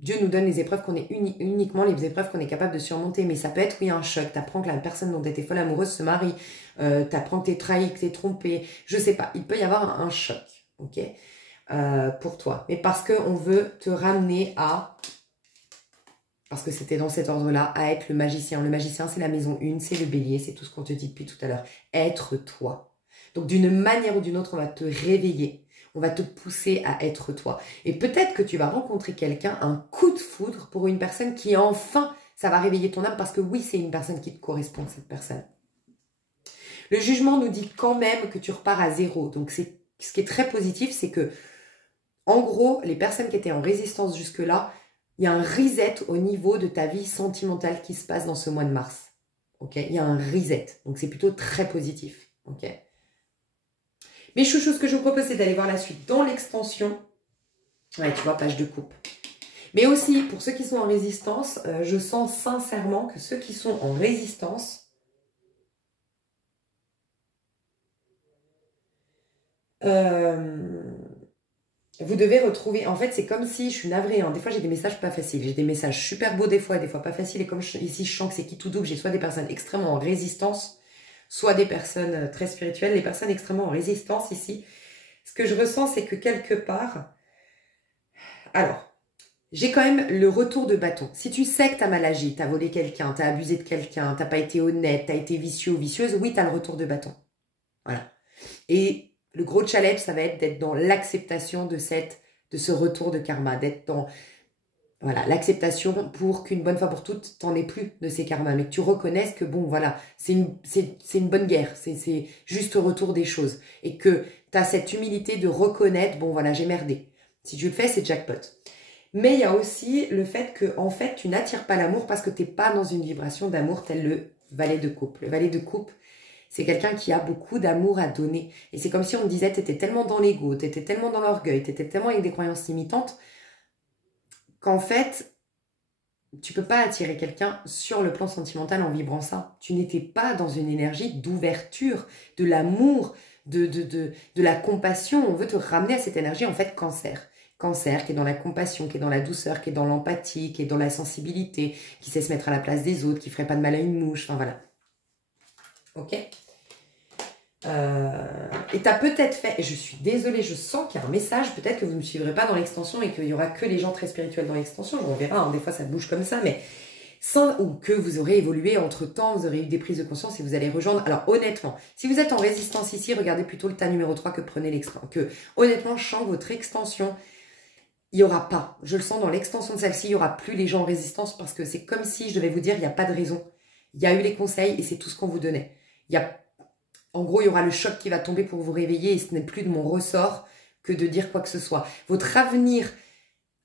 Dieu nous donne les épreuves qu'on est uniquement les épreuves qu'on est capable de surmonter. Mais ça peut être, oui, un choc. T'apprends que la personne dont tu étais folle amoureuse se marie. T'apprends que t'es trahi, que t'es trompé. Je sais pas. Il peut y avoir un choc, ok, pour toi. Mais parce qu'on veut te ramener à... Parce que c'était dans cet ordre-là, à être le magicien. Le magicien, c'est la maison 1, c'est le bélier, c'est tout ce qu'on te dit depuis tout à l'heure. Être toi. Donc, d'une manière ou d'une autre, on va te réveiller. On va te pousser à être toi. Et peut-être que tu vas rencontrer quelqu'un, un coup de foudre pour une personne qui enfin, ça va réveiller ton âme parce que oui, c'est une personne qui te correspond, cette personne. Le jugement nous dit quand même que tu repars à 0. Donc, ce qui est très positif, c'est que, en gros, les personnes qui étaient en résistance jusque-là, il y a un reset au niveau de ta vie sentimentale qui se passe dans ce mois de mars. Ok, il y a un reset. Donc, c'est plutôt très positif. Ok. Mes chouchous, ce que je vous propose, c'est d'aller voir la suite dans l'extension. Ouais, tu vois, page de coupe. Mais aussi, pour ceux qui sont en résistance, je sens sincèrement que ceux qui sont en résistance, vous devez retrouver... En fait, c'est comme si, je suis navrée, hein, des fois j'ai des messages pas faciles. J'ai des messages super beaux des fois et des fois pas faciles. Et comme ici, je sens que c'est qui tout double, j'ai soit des personnes extrêmement en résistance, soit des personnes très spirituelles. Les personnes extrêmement en résistance ici, ce que je ressens, c'est que quelque part... Alors, j'ai quand même le retour de bâton. Si tu sais que tu as mal agi, tu as volé quelqu'un, tu as abusé de quelqu'un, tu n'as pas été honnête, tu as été vicieux ou vicieuse, oui, tu as le retour de bâton. Voilà. Et le gros challenge, ça va être d'être dans l'acceptation de ce retour de karma, d'être dans voilà, l'acceptation pour qu'une bonne fois pour toutes, tu n'en aies plus de ces karmas, mais que tu reconnaisses que bon, voilà, c'est une bonne guerre, c'est juste au retour des choses. Et que tu as cette humilité de reconnaître, bon, voilà, j'ai merdé. Si tu le fais, c'est jackpot. Mais il y a aussi le fait que, en fait, tu n'attires pas l'amour parce que tu n'es pas dans une vibration d'amour tel le valet de coupe. Le valet de coupe, c'est quelqu'un qui a beaucoup d'amour à donner. Et c'est comme si on te disait, tu étais tellement dans l'ego, tu étais tellement dans l'orgueil, tu étais tellement avec des croyances limitantes, qu'en fait, tu peux pas attirer quelqu'un sur le plan sentimental en vibrant ça. Tu n'étais pas dans une énergie d'ouverture, de l'amour, de la compassion. On veut te ramener à cette énergie, en fait, cancer. Cancer, qui est dans la compassion, qui est dans la douceur, qui est dans l'empathie, qui est dans la sensibilité, qui sait se mettre à la place des autres, qui ferait pas de mal à une mouche, enfin voilà. Ok ? Et tu as peut-être fait, et je suis désolée, je sens qu'il y a un message, peut-être que vous ne suivrez pas dans l'extension et qu'il y aura que les gens très spirituels dans l'extension, on verra, hein, des fois ça bouge comme ça, mais ou que vous aurez évolué entre-temps, vous aurez eu des prises de conscience et vous allez rejoindre. Alors honnêtement, si vous êtes en résistance ici, regardez plutôt le tas numéro 3 que prenez l'extension. Honnêtement, je sens que votre extension, il n'y aura pas. Je le sens dans l'extension de celle-ci, il n'y aura plus les gens en résistance parce que c'est comme si je devais vous dire, il n'y a pas de raison. Il y a eu les conseils et c'est tout ce qu'on vous donnait. En gros, il y aura le choc qui va tomber pour vous réveiller et ce n'est plus de mon ressort que de dire quoi que ce soit. Votre avenir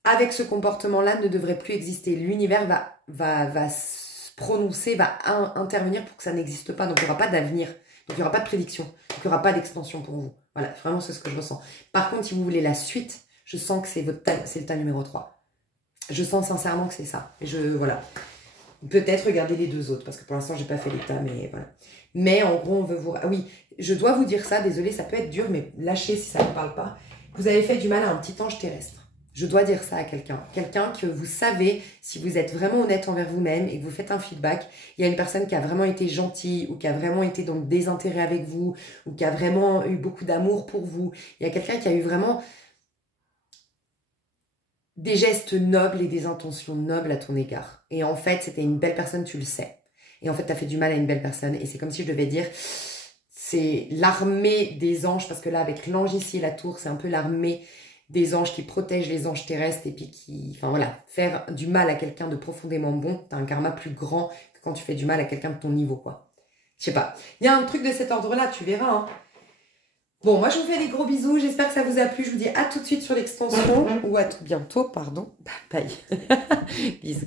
avec ce comportement-là ne devrait plus exister. L'univers va se prononcer, va intervenir pour que ça n'existe pas. Donc, il n'y aura pas d'avenir. Donc, il n'y aura pas de prédiction. Donc, il n'y aura pas d'extension pour vous. Voilà, vraiment, c'est ce que je ressens. Par contre, si vous voulez la suite, je sens que c'est le tas numéro 3. Je sens sincèrement que c'est ça. Et voilà. Peut-être regarder les deux autres, parce que pour l'instant, j'ai pas fait l'état, mais voilà. Mais en gros, on veut vous... Ah oui, je dois vous dire ça, désolé, ça peut être dur, mais lâchez si ça ne vous parle pas. Vous avez fait du mal à un petit ange terrestre. Je dois dire ça à quelqu'un. Quelqu'un que vous savez, si vous êtes vraiment honnête envers vous-même et que vous faites un feedback, il y a une personne qui a vraiment été gentille ou qui a vraiment été dans le désintérêt avec vous ou qui a vraiment eu beaucoup d'amour pour vous. Il y a quelqu'un qui a eu vraiment des gestes nobles et des intentions nobles à ton égard. Et en fait, c'était une belle personne, tu le sais. Et en fait, tu as fait du mal à une belle personne. Et c'est comme si je devais dire, c'est l'armée des anges, parce que là, avec l'ange ici et la tour, c'est un peu l'armée des anges qui protègent les anges terrestres et puis qui... Enfin voilà, faire du mal à quelqu'un de profondément bon, tu as un karma plus grand que quand tu fais du mal à quelqu'un de ton niveau, quoi. Je sais pas. Il y a un truc de cet ordre-là, tu verras, hein. Bon, moi je vous fais des gros bisous, j'espère que ça vous a plu, je vous dis à tout de suite sur l'extension, ou à tout bientôt, pardon, bye, bisous.